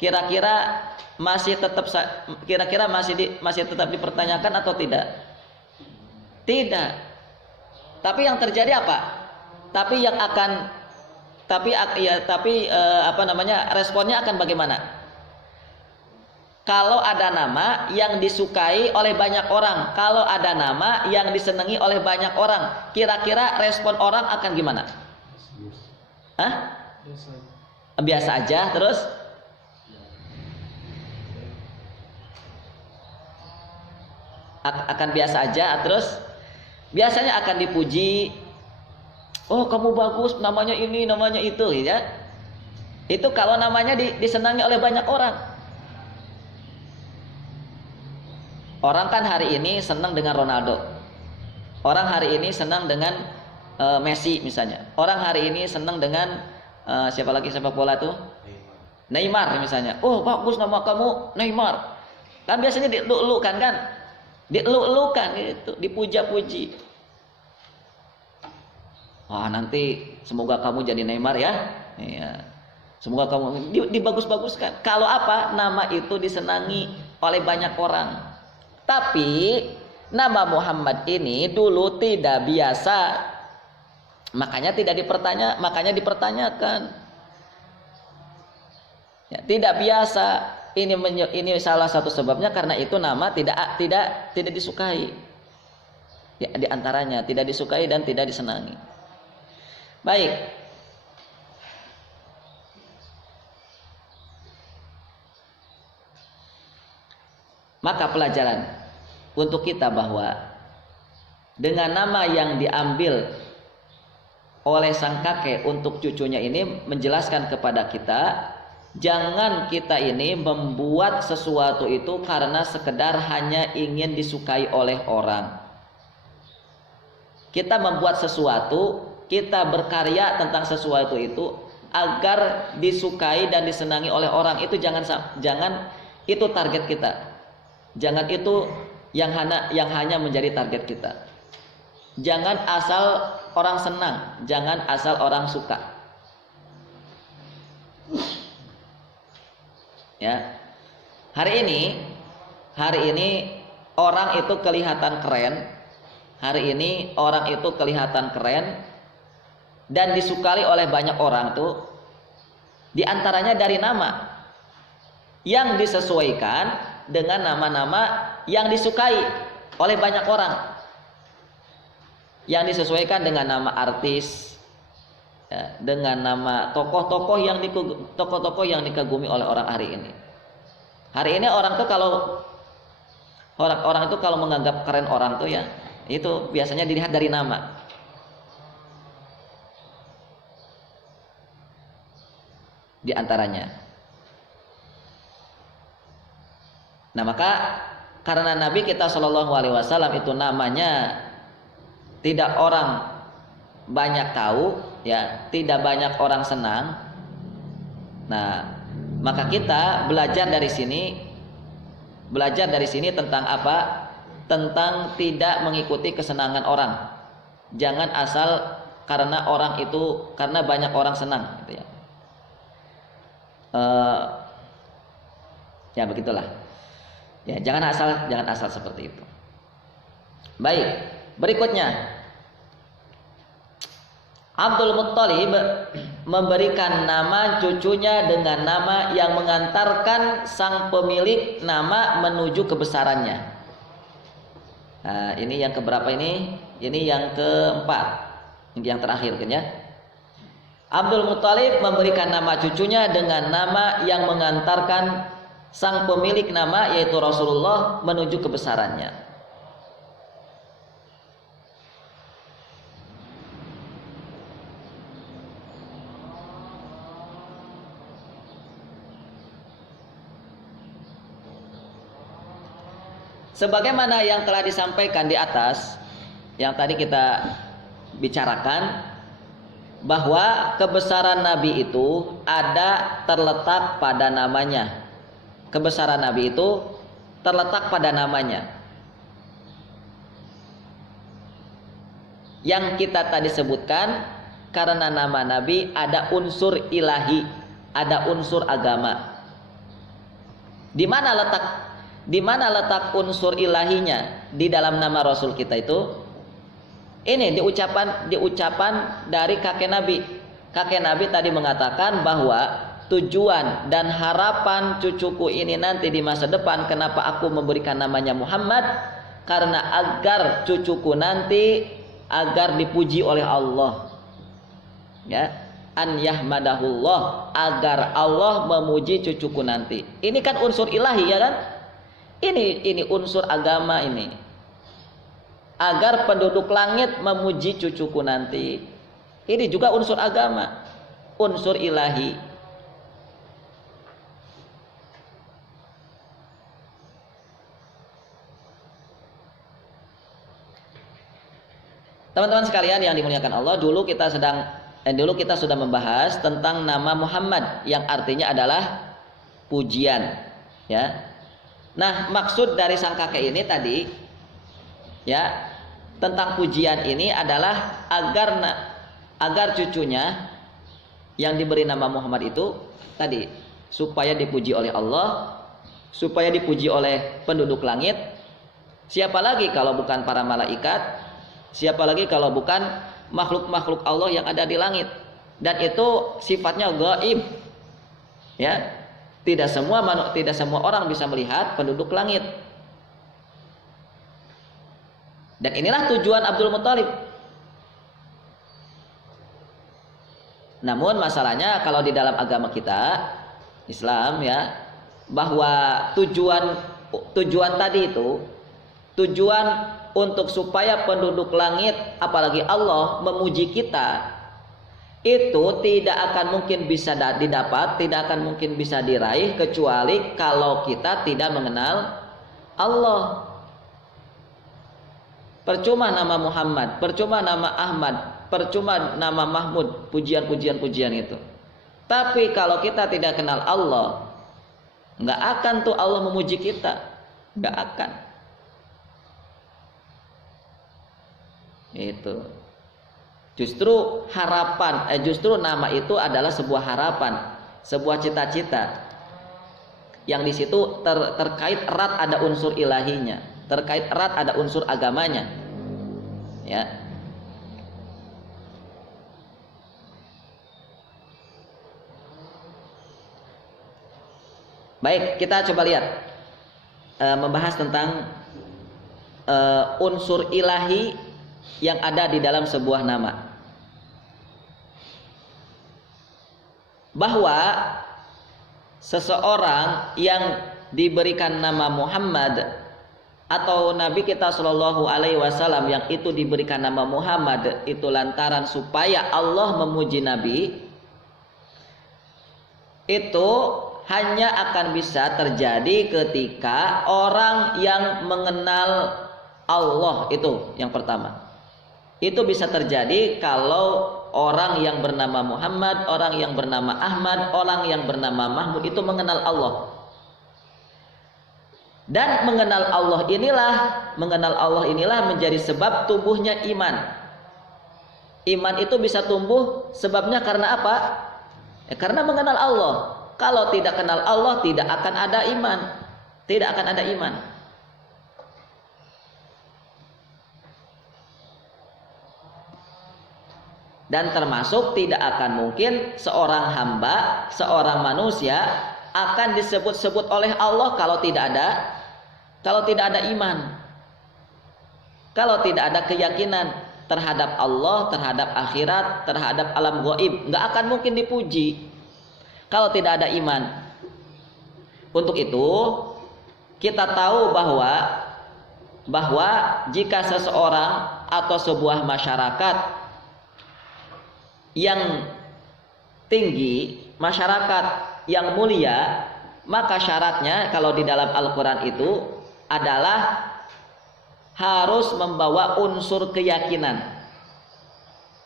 kira-kira masih tetap dipertanyakan atau tidak? Tidak. Tapi yang terjadi apa? Responnya akan bagaimana? Kalau ada nama yang disukai oleh banyak orang, kalau ada nama yang disenangi oleh banyak orang, kira-kira respon orang akan gimana? Hah? Biasa aja, terus? Akan biasa aja, terus? Biasanya akan dipuji. Oh, kamu bagus, namanya ini, namanya itu, ya. Itu kalau namanya disenangi oleh banyak orang. Orang kan hari ini senang dengan Ronaldo. Orang hari ini senang dengan Messi misalnya. Orang hari ini senang dengan siapa lagi sepak bola tuh? Neymar misalnya. Oh, bagus nama kamu, Neymar. Kan biasanya dielu-elukan kan? Dielu-elukan gitu, dipuja-puji. Wah, nanti semoga kamu jadi Neymar ya. Iya. Semoga kamu dibagus-baguskan. Kalau apa? Nama itu disenangi oleh banyak orang. Tapi nama Muhammad ini dulu tidak biasa. Makanya dipertanyakan. Ya, tidak biasa. Ini salah satu sebabnya karena itu nama tidak disukai. Ya, di antaranya tidak disukai dan tidak disenangi. Baik. Maka pelajaran untuk kita bahwa dengan nama yang diambil oleh sang kakek untuk cucunya ini menjelaskan kepada kita, jangan kita ini membuat sesuatu itu karena sekedar hanya ingin disukai oleh orang. Kita membuat sesuatu, kita berkarya tentang sesuatu itu agar disukai dan disenangi oleh orang, itu jangan itu target kita. Jangan itu yang hanya menjadi target kita. Jangan asal orang senang, jangan asal orang suka. Ya. Hari ini orang itu kelihatan keren. Hari ini orang itu kelihatan keren dan disukai oleh banyak orang tuh. Di antaranya dari nama yang disesuaikan dengan nama-nama yang disukai oleh banyak orang, yang disesuaikan dengan nama artis, ya, dengan nama tokoh-tokoh yang dikagumi oleh orang hari ini. Hari ini orang itu kalau menganggap keren orang tuh ya, itu biasanya dilihat dari nama. Di antaranya. Nah, maka karena Nabi kita Shallallahu Alaihi Wasallam itu namanya tidak orang banyak tahu, ya, tidak banyak orang senang. Nah, maka kita belajar dari sini tentang apa? Tentang tidak mengikuti kesenangan orang. Jangan asal karena banyak orang senang, gitu ya. Ya begitulah. Ya, jangan asal seperti itu. Baik, berikutnya Abdul Muttalib memberikan nama cucunya dengan nama yang mengantarkan sang pemilik nama menuju kebesarannya. Nah, ini yang keberapa ini? Ini yang keempat, yang terakhir kan ya. Abdul Muttalib memberikan nama cucunya dengan nama yang mengantarkan sang pemilik nama yaitu Rasulullah menuju kebesarannya. Sebagaimana yang telah disampaikan di atas, yang tadi kita bicarakan, bahwa kebesaran Nabi itu terletak pada namanya. Kebesaran Nabi itu terletak pada namanya. Yang kita tadi sebutkan, karena nama Nabi ada unsur ilahi, ada unsur agama. Di mana letak unsur ilahinya di dalam nama Rasul kita itu? Ini di ucapan dari kakek Nabi. Kakek Nabi tadi mengatakan bahwa tujuan dan harapan cucuku ini nanti di masa depan, kenapa aku memberikan namanya Muhammad? Karena agar cucuku nanti agar dipuji oleh Allah. Ya, an yahmadahullah, agar Allah memuji cucuku nanti. Ini kan unsur ilahi, ya kan? Ini unsur agama ini. Agar penduduk langit memuji cucuku nanti. Ini juga unsur agama, unsur ilahi. Teman-teman sekalian yang dimuliakan Allah, dulu kita sudah membahas tentang nama Muhammad yang artinya adalah pujian, ya. Nah, maksud dari sang kakek ini tadi, ya, tentang pujian ini adalah agar cucunya Yang diberi nama Muhammad itu tadi supaya dipuji oleh Allah, supaya dipuji oleh penduduk langit. Siapa lagi kalau bukan para malaikat? Siapa lagi kalau bukan makhluk-makhluk Allah yang ada di langit? Dan itu sifatnya gaib. Ya. Tidak semua orang bisa melihat penduduk langit. Dan inilah tujuan Abdul Muthalib. Namun masalahnya kalau di dalam agama kita Islam ya, bahwa tujuan tadi itu tujuan untuk supaya penduduk langit apalagi Allah memuji kita, itu tidak akan mungkin bisa didapat, tidak akan mungkin bisa diraih kecuali kalau kita tidak mengenal Allah. Percuma nama Muhammad, percuma nama Ahmad, percuma nama Mahmud, pujian itu. Tapi kalau kita tidak kenal Allah, nggak akan tuh Allah memuji kita, nggak akan. Itu. Justru justru nama itu adalah sebuah harapan, sebuah cita-cita. Yang di situ terkait erat ada unsur ilahinya, terkait erat ada unsur agamanya. Ya. Baik, kita coba lihat membahas tentang unsur ilahi yang ada di dalam sebuah nama. Bahwa seseorang yang diberikan nama Muhammad atau Nabi kita Shallallahu Alaihi Wasallam yang itu diberikan nama Muhammad itu lantaran supaya Allah memuji Nabi, itu hanya akan bisa terjadi ketika orang yang mengenal Allah. Itu yang pertama. Itu bisa terjadi kalau orang yang bernama Muhammad, orang yang bernama Ahmad, orang yang bernama Mahmud itu mengenal Allah. Dan mengenal Allah inilah menjadi sebab tumbuhnya iman. Iman itu bisa tumbuh sebabnya karena apa? Karena mengenal Allah. Kalau tidak kenal Allah tidak akan ada iman. Tidak akan ada iman. Dan termasuk tidak akan mungkin seorang hamba, seorang manusia akan disebut-sebut oleh Allah kalau tidak ada iman. Kalau tidak ada keyakinan terhadap Allah, terhadap akhirat, terhadap alam gaib, nggak akan mungkin dipuji kalau tidak ada iman. Untuk itu kita tahu bahwa jika seseorang atau sebuah masyarakat yang tinggi, masyarakat yang mulia, maka syaratnya kalau di dalam Al-Quran itu adalah harus membawa unsur keyakinan.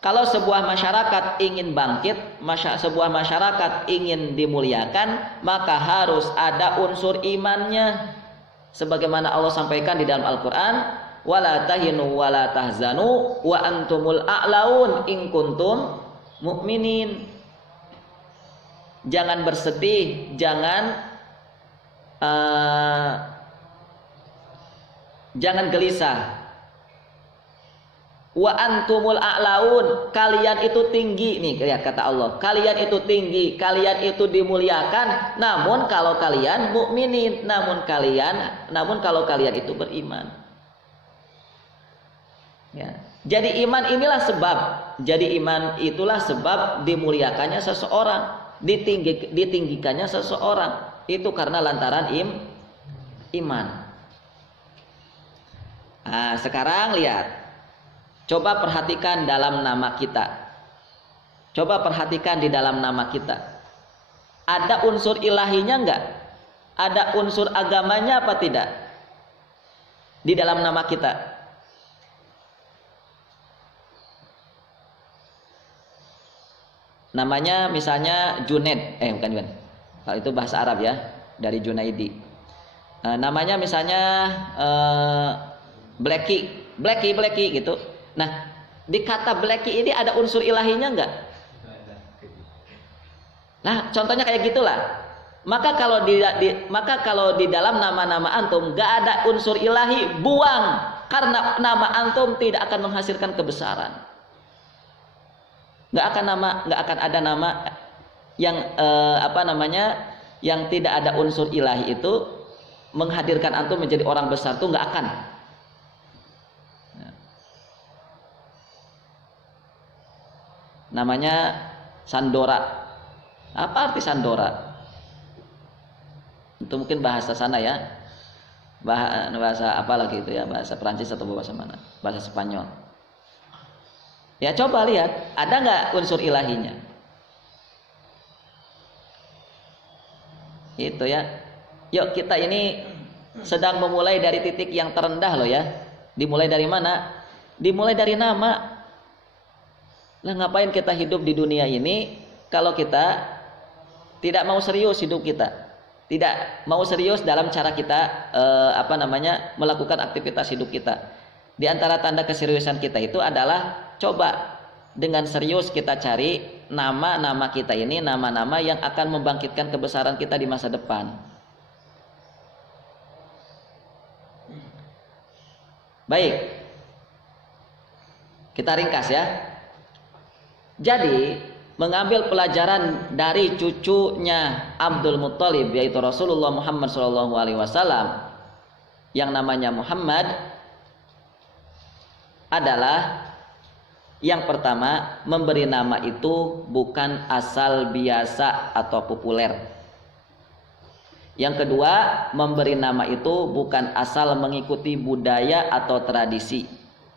Kalau sebuah masyarakat ingin bangkit, sebuah masyarakat ingin dimuliakan, maka harus ada unsur imannya. Sebagaimana Allah sampaikan di dalam Al-Quran, wala tahinu wala tahzanu wa antumul a'laun in kuntum mukminin. Jangan bersedih, jangan gelisah. Wa antumul a'laun, kalian itu tinggi nih, lihat kata Allah. Kalian itu tinggi, kalian itu dimuliakan, namun kalau kalian mukminin, namun kalau kalian itu beriman. Ya. Jadi iman inilah sebab, jadi iman itulah sebab dimuliakannya seseorang, ditinggikannya seseorang. Itu karena lantaran iman. Nah, sekarang lihat, coba perhatikan dalam nama kita. Coba perhatikan di dalam nama kita. Ada unsur ilahinya enggak? Ada unsur agamanya apa tidak? Di dalam nama kita. Namanya misalnya Junaid, bukan Junaid. Kalau itu bahasa Arab ya, dari Junaidi. Namanya misalnya Blacky gitu. Nah, di kata Blacky ini ada unsur ilahinya enggak? Nah, contohnya kayak gitulah. Maka kalau di dalam nama-nama antum gak ada unsur ilahi, buang, karena nama antum tidak akan menghasilkan kebesaran. Gak akan ada nama yang yang tidak ada unsur ilahi itu menghadirkan antum menjadi orang besar, itu gak akan. Namanya Sandora. Apa arti Sandora? Itu mungkin bahasa sana ya, bahasa apa lagi itu ya, bahasa Perancis atau bahasa mana, bahasa Spanyol ya. Coba lihat, ada nggak unsur ilahinya itu ya. Yuk, kita ini sedang memulai dari titik yang terendah loh ya. Dimulai dari mana? Dimulai dari nama. Lah, ngapain kita hidup di dunia ini kalau kita tidak mau serius hidup kita, tidak mau serius dalam cara kita melakukan aktivitas hidup kita. Di antara tanda keseriusan kita itu adalah coba dengan serius kita cari nama-nama kita ini, nama-nama yang akan membangkitkan kebesaran kita di masa depan. Baik, kita ringkas ya. Jadi mengambil pelajaran dari cucunya Abdul Muttalib, yaitu Rasulullah Muhammad SAW, yang namanya Muhammad, adalah yang pertama, memberi nama itu bukan asal biasa atau populer. Yang kedua, memberi nama itu bukan asal mengikuti budaya atau tradisi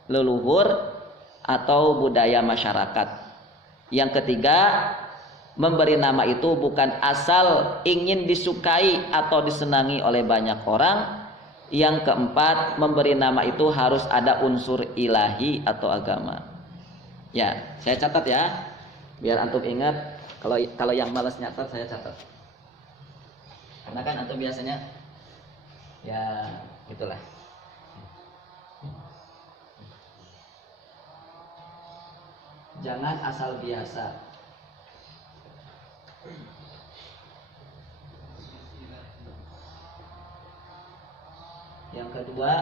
leluhur atau budaya masyarakat. Yang ketiga, memberi nama itu bukan asal ingin disukai atau disenangi oleh banyak orang. Yang keempat, memberi nama itu harus ada unsur ilahi atau agama. Ya, saya catat ya, biar antum ingat. Kalau yang malas nyatat, saya catat. Karena kan antum biasanya ya gitulah. Jangan asal biasa. Yang kedua,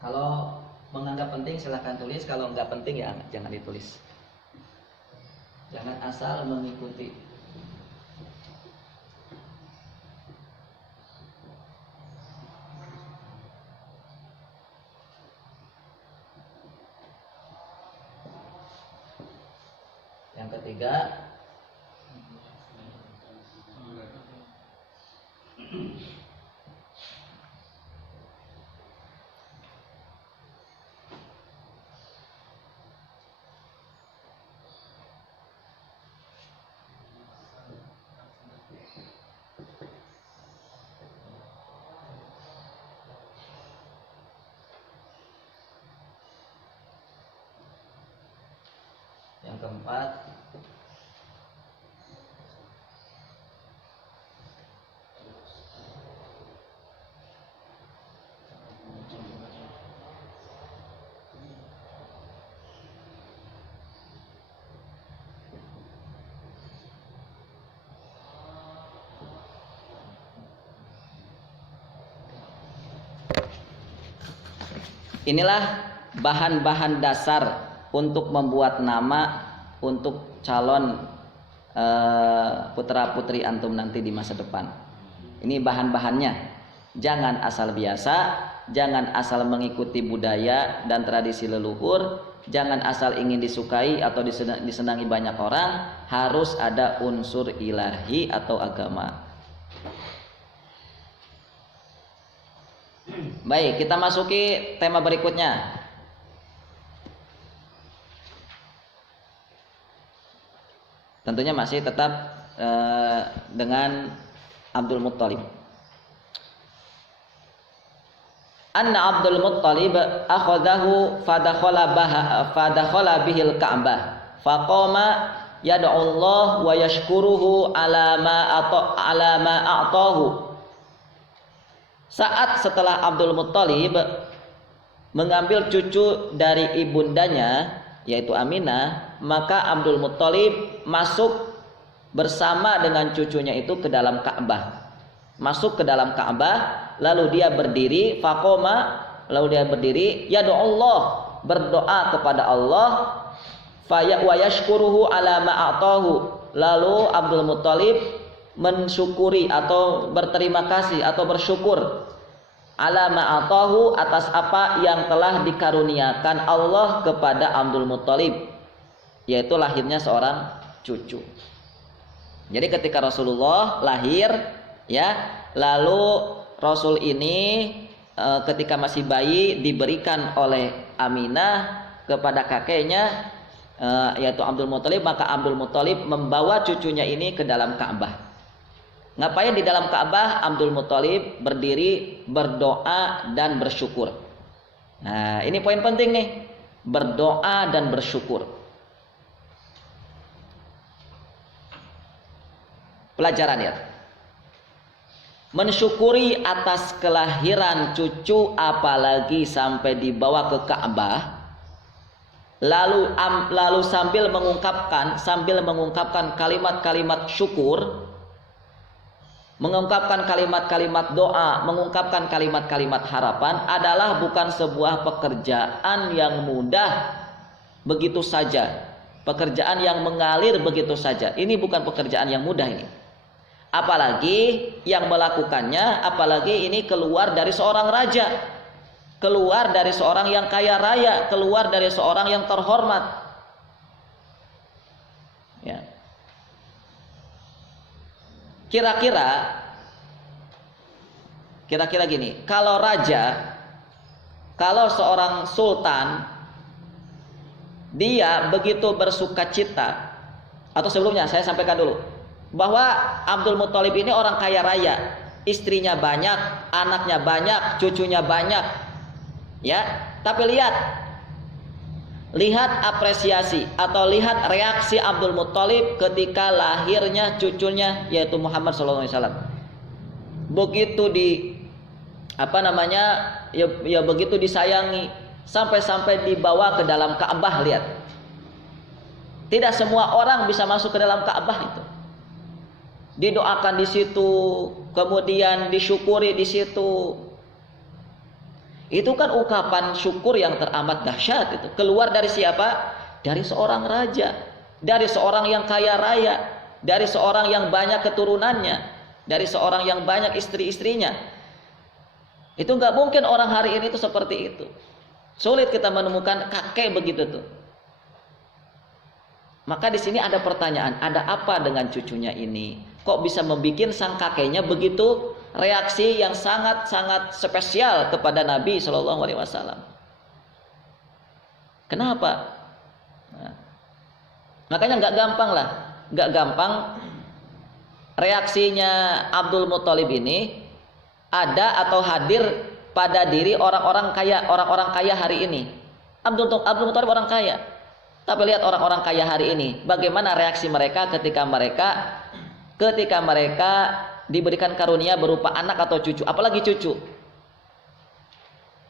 kalau menganggap penting silahkan tulis, kalau enggak penting ya jangan ditulis. Jangan asal mengikuti. Yang ketiga, yang keempat, inilah bahan-bahan dasar untuk membuat nama untuk calon putra-putri antum nanti di masa depan. Ini bahan-bahannya. Jangan asal biasa, jangan asal mengikuti budaya dan tradisi leluhur, jangan asal ingin disukai atau disenangi banyak orang, harus ada unsur ilahi atau agama. Baik, kita masuki tema berikutnya. Tentunya masih tetap dengan Abdul Muttalib. Anna Abdul Muttalib akhadahu fadakhala bihil Ka'bah faqama yad'u Allah wa yashkuruhu ala ma a'tahu. Saat setelah Abdul Muttalib mengambil cucu dari ibundanya yaitu Aminah, maka Abdul Muttalib masuk bersama dengan cucunya itu ke dalam Ka'bah. Masuk ke dalam Ka'bah, lalu dia berdiri, faqoma, lalu dia berdiri, ya Allah, berdoa kepada Allah, wa yashkuruhu ala ma'atahu. Lalu Abdul Muttalib mensyukuri atau berterima kasih atau bersyukur ala ma'atahu atas apa yang telah dikaruniakan Allah kepada Abdul Muttalib, yaitu lahirnya seorang cucu. Jadi ketika Rasulullah lahir, ya, lalu Rasul ini ketika masih bayi diberikan oleh Aminah kepada kakeknya yaitu Abdul Muttalib, maka Abdul Muttalib membawa cucunya ini ke dalam Ka'bah. Ngapain di dalam Ka'bah? Abdul Muttalib berdiri, berdoa dan bersyukur. Nah, ini poin penting nih, berdoa dan bersyukur. Pelajaran ya. Mensyukuri atas kelahiran cucu apalagi sampai dibawa ke Ka'bah. Lalu sambil mengungkapkan kalimat-kalimat syukur, mengungkapkan kalimat-kalimat doa, mengungkapkan kalimat-kalimat harapan adalah bukan sebuah pekerjaan yang mudah begitu saja. Pekerjaan yang mengalir begitu saja. Ini bukan pekerjaan yang mudah ini. Apalagi yang melakukannya, apalagi ini keluar dari seorang raja, keluar dari seorang yang kaya raya, keluar dari seorang yang terhormat. Ya. Kira-kira gini, kalau raja, kalau seorang sultan, dia begitu bersukacita, atau sebelumnya saya sampaikan dulu bahwa Abdul Muttalib ini orang kaya raya, istrinya banyak, anaknya banyak, cucunya banyak, ya. Tapi lihat apresiasi atau lihat reaksi Abdul Muttalib ketika lahirnya cucunya yaitu Muhammad SAW. Begitu begitu disayangi, sampai dibawa ke dalam Ka'bah. Lihat, tidak semua orang bisa masuk ke dalam Ka'bah itu. Didoakan di situ, kemudian disyukuri di situ. Itu kan ungkapan syukur yang teramat dahsyat itu. Keluar dari siapa? Dari seorang raja, dari seorang yang kaya raya, dari seorang yang banyak keturunannya, dari seorang yang banyak istri-istrinya. Itu nggak mungkin orang hari ini itu seperti itu. Sulit kita menemukan kakek begitu tuh. Maka di sini ada pertanyaan, ada apa dengan cucunya ini? Kok bisa membuat sang kakeknya begitu reaksi yang sangat-sangat spesial kepada Nabi Shallallahu Alaihi Wasallam? Kenapa? Nah, makanya nggak gampang reaksinya Abdul Muttalib ini ada atau hadir pada diri orang-orang kaya hari ini. Abdul Muttalib orang kaya, tapi lihat orang-orang kaya hari ini, bagaimana reaksi mereka ketika mereka diberikan karunia berupa anak atau cucu, apalagi cucu.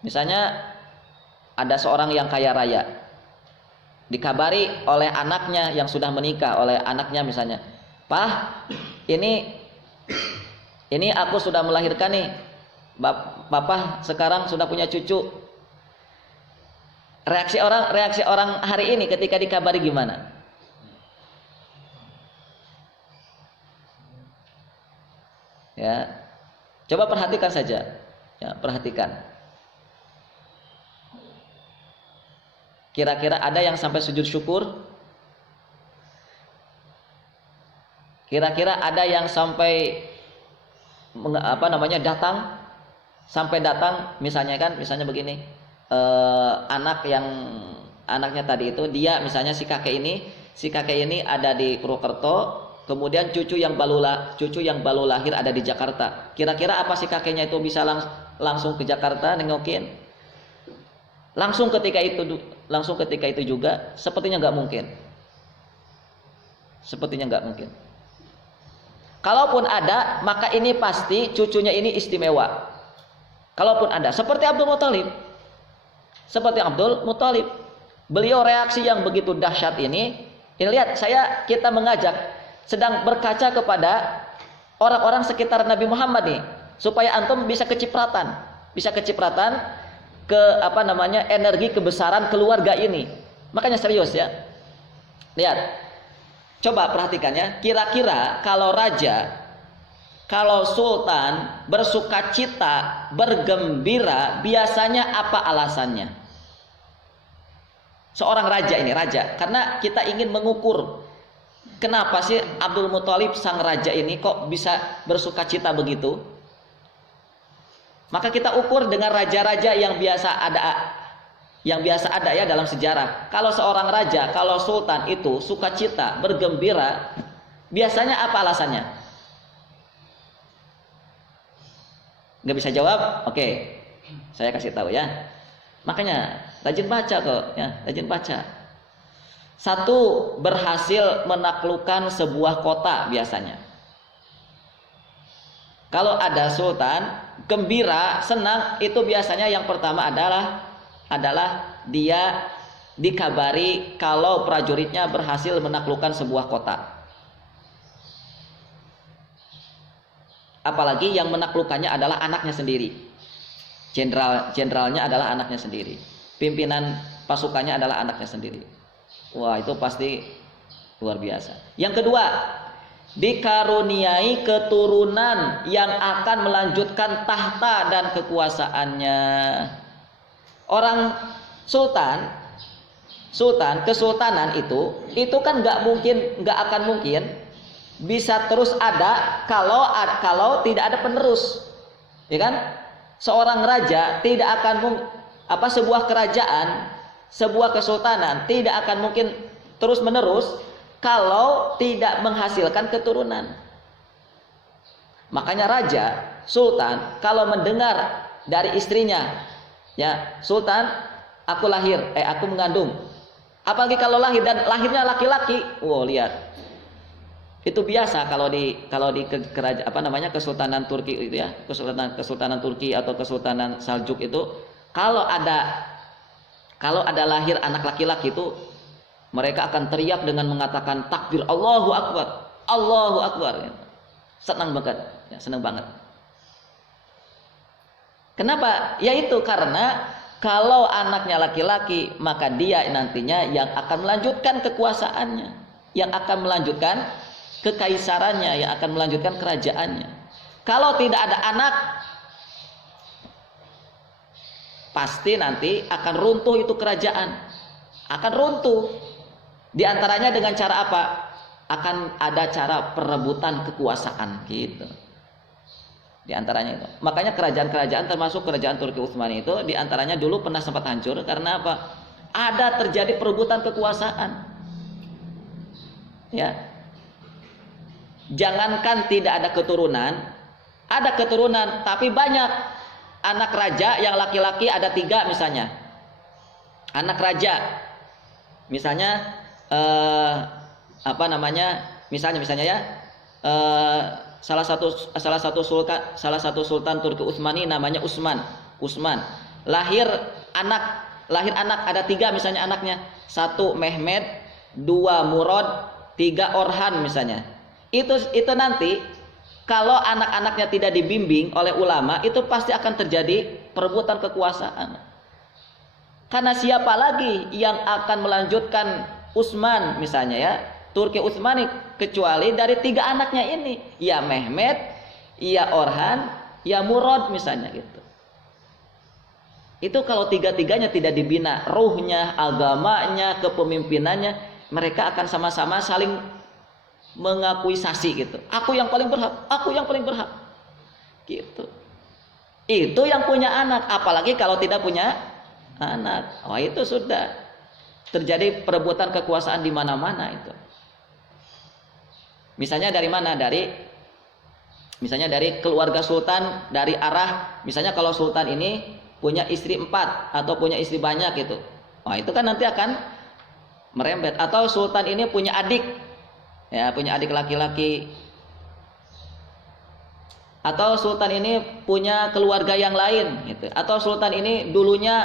Misalnya ada seorang yang kaya raya, dikabari oleh anaknya yang sudah menikah, oleh anaknya misalnya, "Pak, ini aku sudah melahirkan nih, Bapak sekarang sudah punya cucu." Reaksi orang hari ini ketika dikabari gimana? Ya, coba perhatikan saja. Ya, perhatikan. Kira-kira ada yang sampai sujud syukur? Kira-kira ada yang sampai datang? Sampai datang, misalnya begini, anaknya tadi itu, dia misalnya si kakek ini ada di Purwokerto. Kemudian cucu yang baru lahir ada di Jakarta. Kira-kira apa si kakeknya itu bisa langsung ke Jakarta nengokin? Langsung ketika itu juga? Sepertinya nggak mungkin. Kalaupun ada, maka ini pasti cucunya ini istimewa. Kalaupun ada, seperti Abdul Muthalib. Seperti Abdul Muthalib. Beliau reaksi yang begitu dahsyat ini lihat kita mengajak sedang berkaca kepada orang-orang sekitar Nabi Muhammad nih, supaya antum bisa kecipratan ke energi kebesaran keluarga ini. Makanya serius ya. Lihat. Coba perhatikan ya, kira-kira kalau sultan bersukacita, bergembira, biasanya apa alasannya? Seorang raja, karena kita ingin mengukur kenapa sih Abdul Muthalib sang raja ini kok bisa bersukacita begitu? Maka kita ukur dengan raja-raja yang biasa ada ya dalam sejarah. Kalau seorang raja, kalau sultan itu sukacita, bergembira, biasanya apa alasannya? Nggak bisa jawab? Oke, saya kasih tahu ya. Makanya rajin baca kok ya, rajin baca. Satu, berhasil menaklukkan sebuah kota biasanya. Kalau ada sultan gembira, senang, itu biasanya yang pertama adalah dia dikabari kalau prajuritnya berhasil menaklukkan sebuah kota. Apalagi yang menaklukkannya adalah anaknya sendiri. Jenderalnya adalah anaknya sendiri. Pimpinan pasukannya adalah anaknya sendiri. Wah, itu pasti luar biasa. Yang kedua, dikaruniai keturunan yang akan melanjutkan tahta dan kekuasaannya. Orang kesultanan itu kan nggak akan mungkin bisa terus ada kalau tidak ada penerus, ya kan? Seorang raja tidak akan sebuah kerajaan, sebuah kesultanan tidak akan mungkin terus menerus kalau tidak menghasilkan keturunan. Makanya raja, sultan, kalau mendengar dari istrinya, ya sultan, aku mengandung. Apalagi kalau lahirnya laki-laki, lihat. Itu biasa kalau di kerajaan Kesultanan Turki itu ya, Kesultanan Turki atau Kesultanan Saljuk itu, kalau ada lahir anak laki-laki itu, mereka akan teriak dengan mengatakan takbir, Allahu Akbar, Allahu Akbar. Senang banget. Kenapa? Yaitu karena kalau anaknya laki-laki, maka dia nantinya yang akan melanjutkan kekuasaannya, yang akan melanjutkan kekaisarannya, yang akan melanjutkan kerajaannya. Kalau tidak ada anak, pasti nanti akan runtuh itu kerajaan. Akan runtuh. Di antaranya dengan cara apa? Akan ada cara perebutan kekuasaan gitu. Di antaranya itu. Makanya kerajaan-kerajaan termasuk kerajaan Turki Utsmani itu di antaranya dulu pernah sempat hancur karena apa? Ada terjadi perebutan kekuasaan. Ya. Jangankan tidak ada keturunan tapi banyak anak raja yang laki-laki ada 3 misalnya. Anak raja misalnya misalnya ya, salah satu sultan Turki Utsmani namanya Utsman. Lahir anak ada 3 misalnya anaknya. 1 Mehmed, 2 Murad, 3 Orhan misalnya. Itu nanti kalau anak-anaknya tidak dibimbing oleh ulama, itu pasti akan terjadi perebutan kekuasaan. Karena siapa lagi yang akan melanjutkan Utsman misalnya ya, Turki Utsmani, kecuali dari 3 anaknya ini, ya Mehmed, ya Orhan, ya Murad misalnya gitu. Itu kalau 3-tiganya tidak dibina ruhnya, agamanya, kepemimpinannya, mereka akan sama-sama saling mengakuisasi gitu. Aku yang paling berhak. Gitu. Itu yang punya anak, apalagi kalau tidak punya anak. Wah, itu sudah terjadi perebutan kekuasaan di mana-mana itu. Misalnya dari mana? Misalnya dari keluarga sultan, dari arah, misalnya kalau sultan ini punya istri 4 atau punya istri banyak gitu. Wah, itu kan nanti akan merembet. Atau sultan ini punya adik, ya punya adik laki-laki. atau sultan ini punya keluarga yang lain gitu. Atau sultan ini dulunya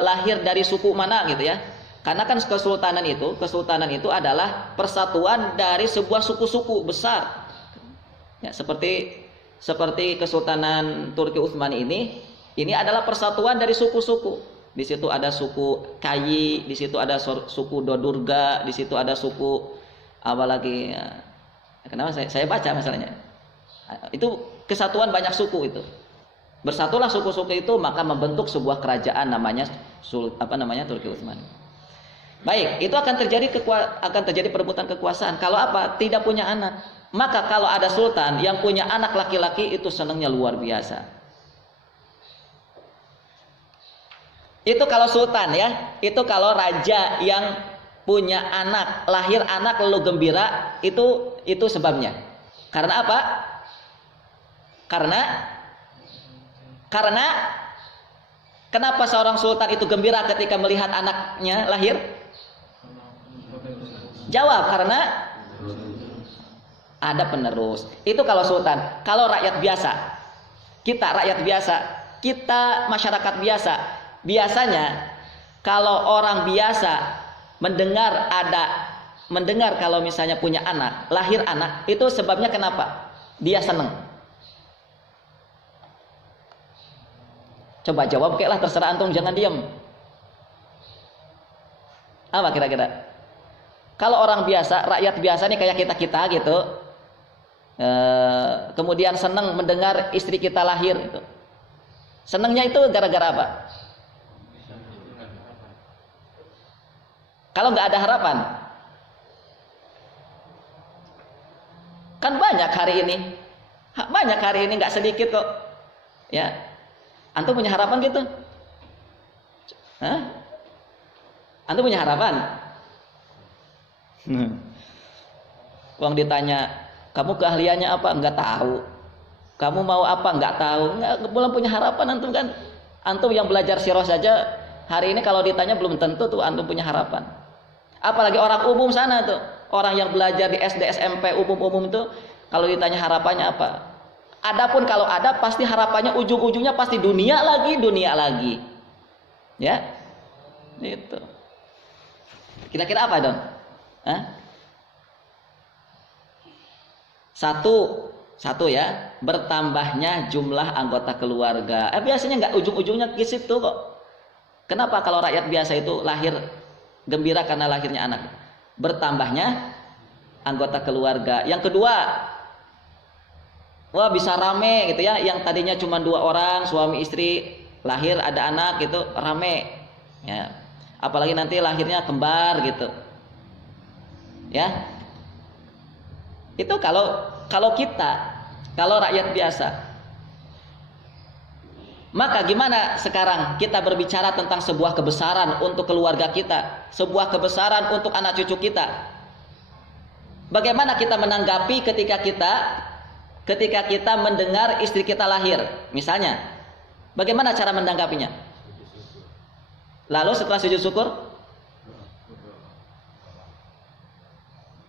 lahir dari suku mana gitu ya. Karena kan kesultanan itu adalah persatuan dari sebuah suku-suku besar. Ya, seperti Kesultanan Turki Utsmani ini adalah persatuan dari suku-suku. Di situ ada suku Kayi, di situ ada suku Dodurga, di situ ada suku apa lagi ya. Kenapa saya baca masalahnya? Itu kesatuan banyak suku itu. Bersatulah suku-suku itu maka membentuk sebuah kerajaan namanya Turki Utsmani. Baik, itu akan terjadi perebutan kekuasaan. Kalau apa? Tidak punya anak. Maka kalau ada sultan yang punya anak laki-laki itu senangnya luar biasa. Itu kalau sultan ya, itu kalau raja yang punya anak, lahir anak lalu gembira, itu sebabnya. Karena apa? Karena kenapa seorang sultan itu gembira ketika melihat anaknya lahir? Jawab, karena ada penerus. Itu kalau sultan. Kalau rakyat biasa, kita masyarakat biasa, biasanya kalau orang biasa mendengar kalau misalnya punya anak, lahir anak, itu sebabnya kenapa? Dia senang. Coba jawab kayak lah, terserah antum, jangan diam. Apa kira-kira? Kalau orang biasa, rakyat biasa nih kayak kita gitu, kemudian senang mendengar istri kita lahir gitu. Senangnya itu gara-gara apa? Kalau nggak ada harapan, kan banyak hari ini nggak sedikit kok, ya. Antum punya harapan gitu? Hah? Antum punya harapan? Uang ditanya, kamu keahliannya apa? Nggak tahu. Kamu mau apa? Nggak tahu. Belum punya harapan antum kan? Antum yang belajar sirah saja hari ini kalau ditanya belum tentu tuh antum punya harapan. Apalagi orang umum sana tuh, orang yang belajar di SD, SMP, umum itu, kalau ditanya harapannya apa? Adapun kalau ada, pasti harapannya ujung-ujungnya pasti dunia lagi, ya, itu. Kira-kira apa dong? Hah? Satu ya, bertambahnya jumlah anggota keluarga. Biasanya nggak ujung-ujungnya ke situ kok. Kenapa kalau rakyat biasa itu lahir gembira karena lahirnya anak? Bertambahnya anggota keluarga. Yang kedua, wah bisa rame gitu ya. Yang tadinya cuma 2 orang, suami istri, lahir ada anak gitu, rame. Ya. Apalagi nanti lahirnya kembar gitu. Ya. Itu kalau rakyat biasa. Maka gimana sekarang kita berbicara tentang sebuah kebesaran untuk keluarga kita, sebuah kebesaran untuk anak cucu kita. Bagaimana kita menanggapi ketika kita mendengar istri kita lahir, misalnya, bagaimana cara menanggapinya? Lalu setelah sujud syukur,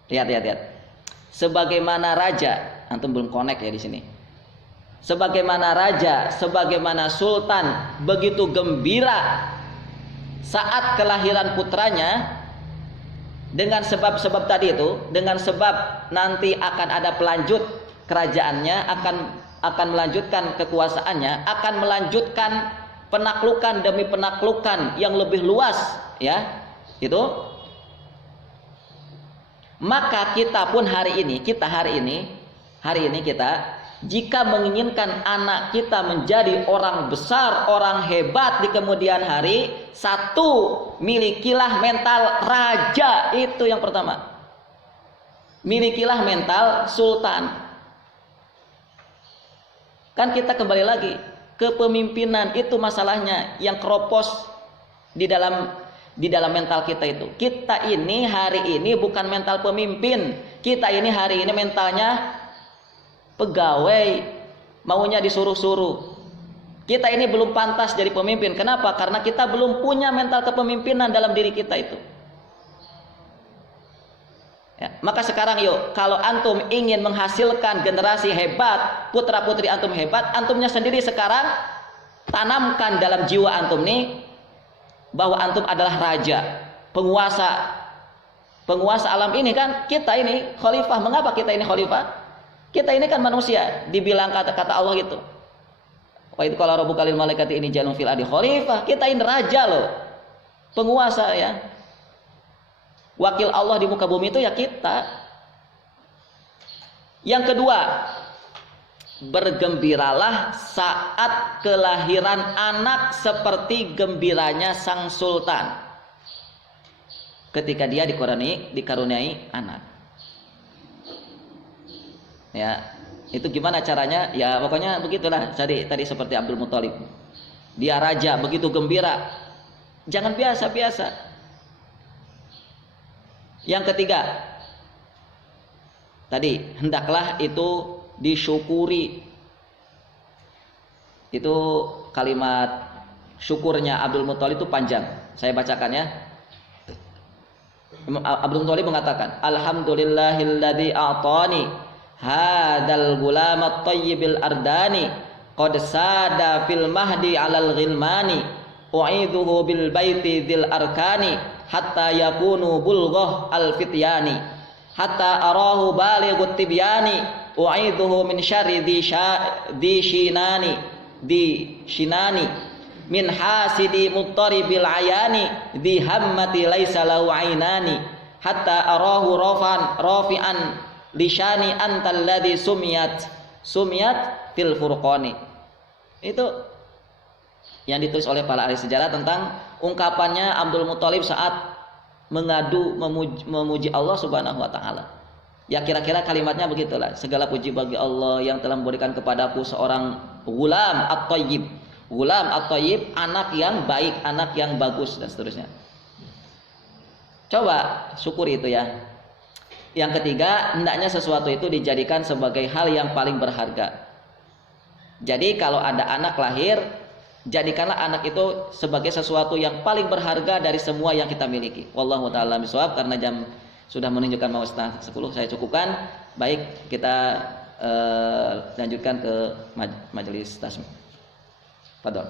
lihat. Sebagaimana raja, antum belum connect ya di sini. Sebagaimana raja, sebagaimana sultan begitu gembira saat kelahiran putranya, dengan sebab-sebab tadi itu, dengan sebab nanti akan ada pelanjut kerajaannya, akan melanjutkan kekuasaannya, akan melanjutkan penaklukan demi penaklukan yang lebih luas, ya, itu. Maka kita pun hari ini jika menginginkan anak kita menjadi orang besar, orang hebat di kemudian hari, satu, milikilah mental raja, itu yang pertama. Milikilah mental sultan. Kan kita kembali lagi, kepemimpinan itu masalahnya yang keropos di dalam mental kita itu. Kita ini hari ini bukan mental pemimpin. Kita ini hari ini mentalnya pegawai, maunya disuruh-suruh. Kita ini belum pantas jadi pemimpin. Kenapa? Karena kita belum punya mental kepemimpinan dalam diri kita itu. Ya, maka sekarang yuk, kalau antum ingin menghasilkan generasi hebat, putra-putri antum hebat, antumnya sendiri sekarang tanamkan dalam jiwa antum nih bahwa antum adalah raja, penguasa alam ini kan. Kita ini khalifah. Mengapa kita ini khalifah? Kita ini kan manusia. Dibilang kata Allah gitu. Wa idz qala rabbuka lil malaikati inni ja'ilun fil ardi khalifah. Kita ini raja loh. Penguasa ya. Wakil Allah di muka bumi itu ya kita. Yang kedua, bergembiralah saat kelahiran anak seperti gembiranya sang sultan ketika dia dikaruniai anak. Ya, itu gimana caranya? Ya pokoknya begitulah tadi seperti Abdul Muthalib. Dia raja, begitu gembira. Jangan biasa-biasa. Yang ketiga, tadi hendaklah itu disyukuri. Itu kalimat syukurnya Abdul Muthalib itu panjang. Saya bacakan ya. Abdul Muthalib mengatakan, alhamdulillahilladzi a'tani hadal gulamat tayyibil ardani qad sada fil mahdi 'alal ghilmani u'idhuhu bil baiti dzil arkani hatta yakunu bulghah al fityani hatta arahu balighut tibyani u'idhuhu min syarri di shinani min hasidi muttaribil ayani di hammati laisa lahu ainani hatta arahu rafi'an lisyani antal ladzi sumiyat fil furqani. Itu yang ditulis oleh para ahli sejarah tentang ungkapannya Abdul Muthalib saat memuji Allah Subhanahu wa taala. Ya kira-kira kalimatnya begitulah. Segala puji bagi Allah yang telah memberikan kepadaku seorang gulam at-thayyib. Gulam at-thayyib, anak yang baik, anak yang bagus dan seterusnya. Coba syukuri itu ya. Yang ketiga, hendaknya sesuatu itu dijadikan sebagai hal yang paling berharga. Jadi kalau ada anak lahir, jadikanlah anak itu sebagai sesuatu yang paling berharga dari semua yang kita miliki. Wallahu ta'ala bishawab. Karena jam sudah menunjukkan mau 9:30, saya cukupkan. Baik, kita lanjutkan ke majelis tasmi. Fadhol.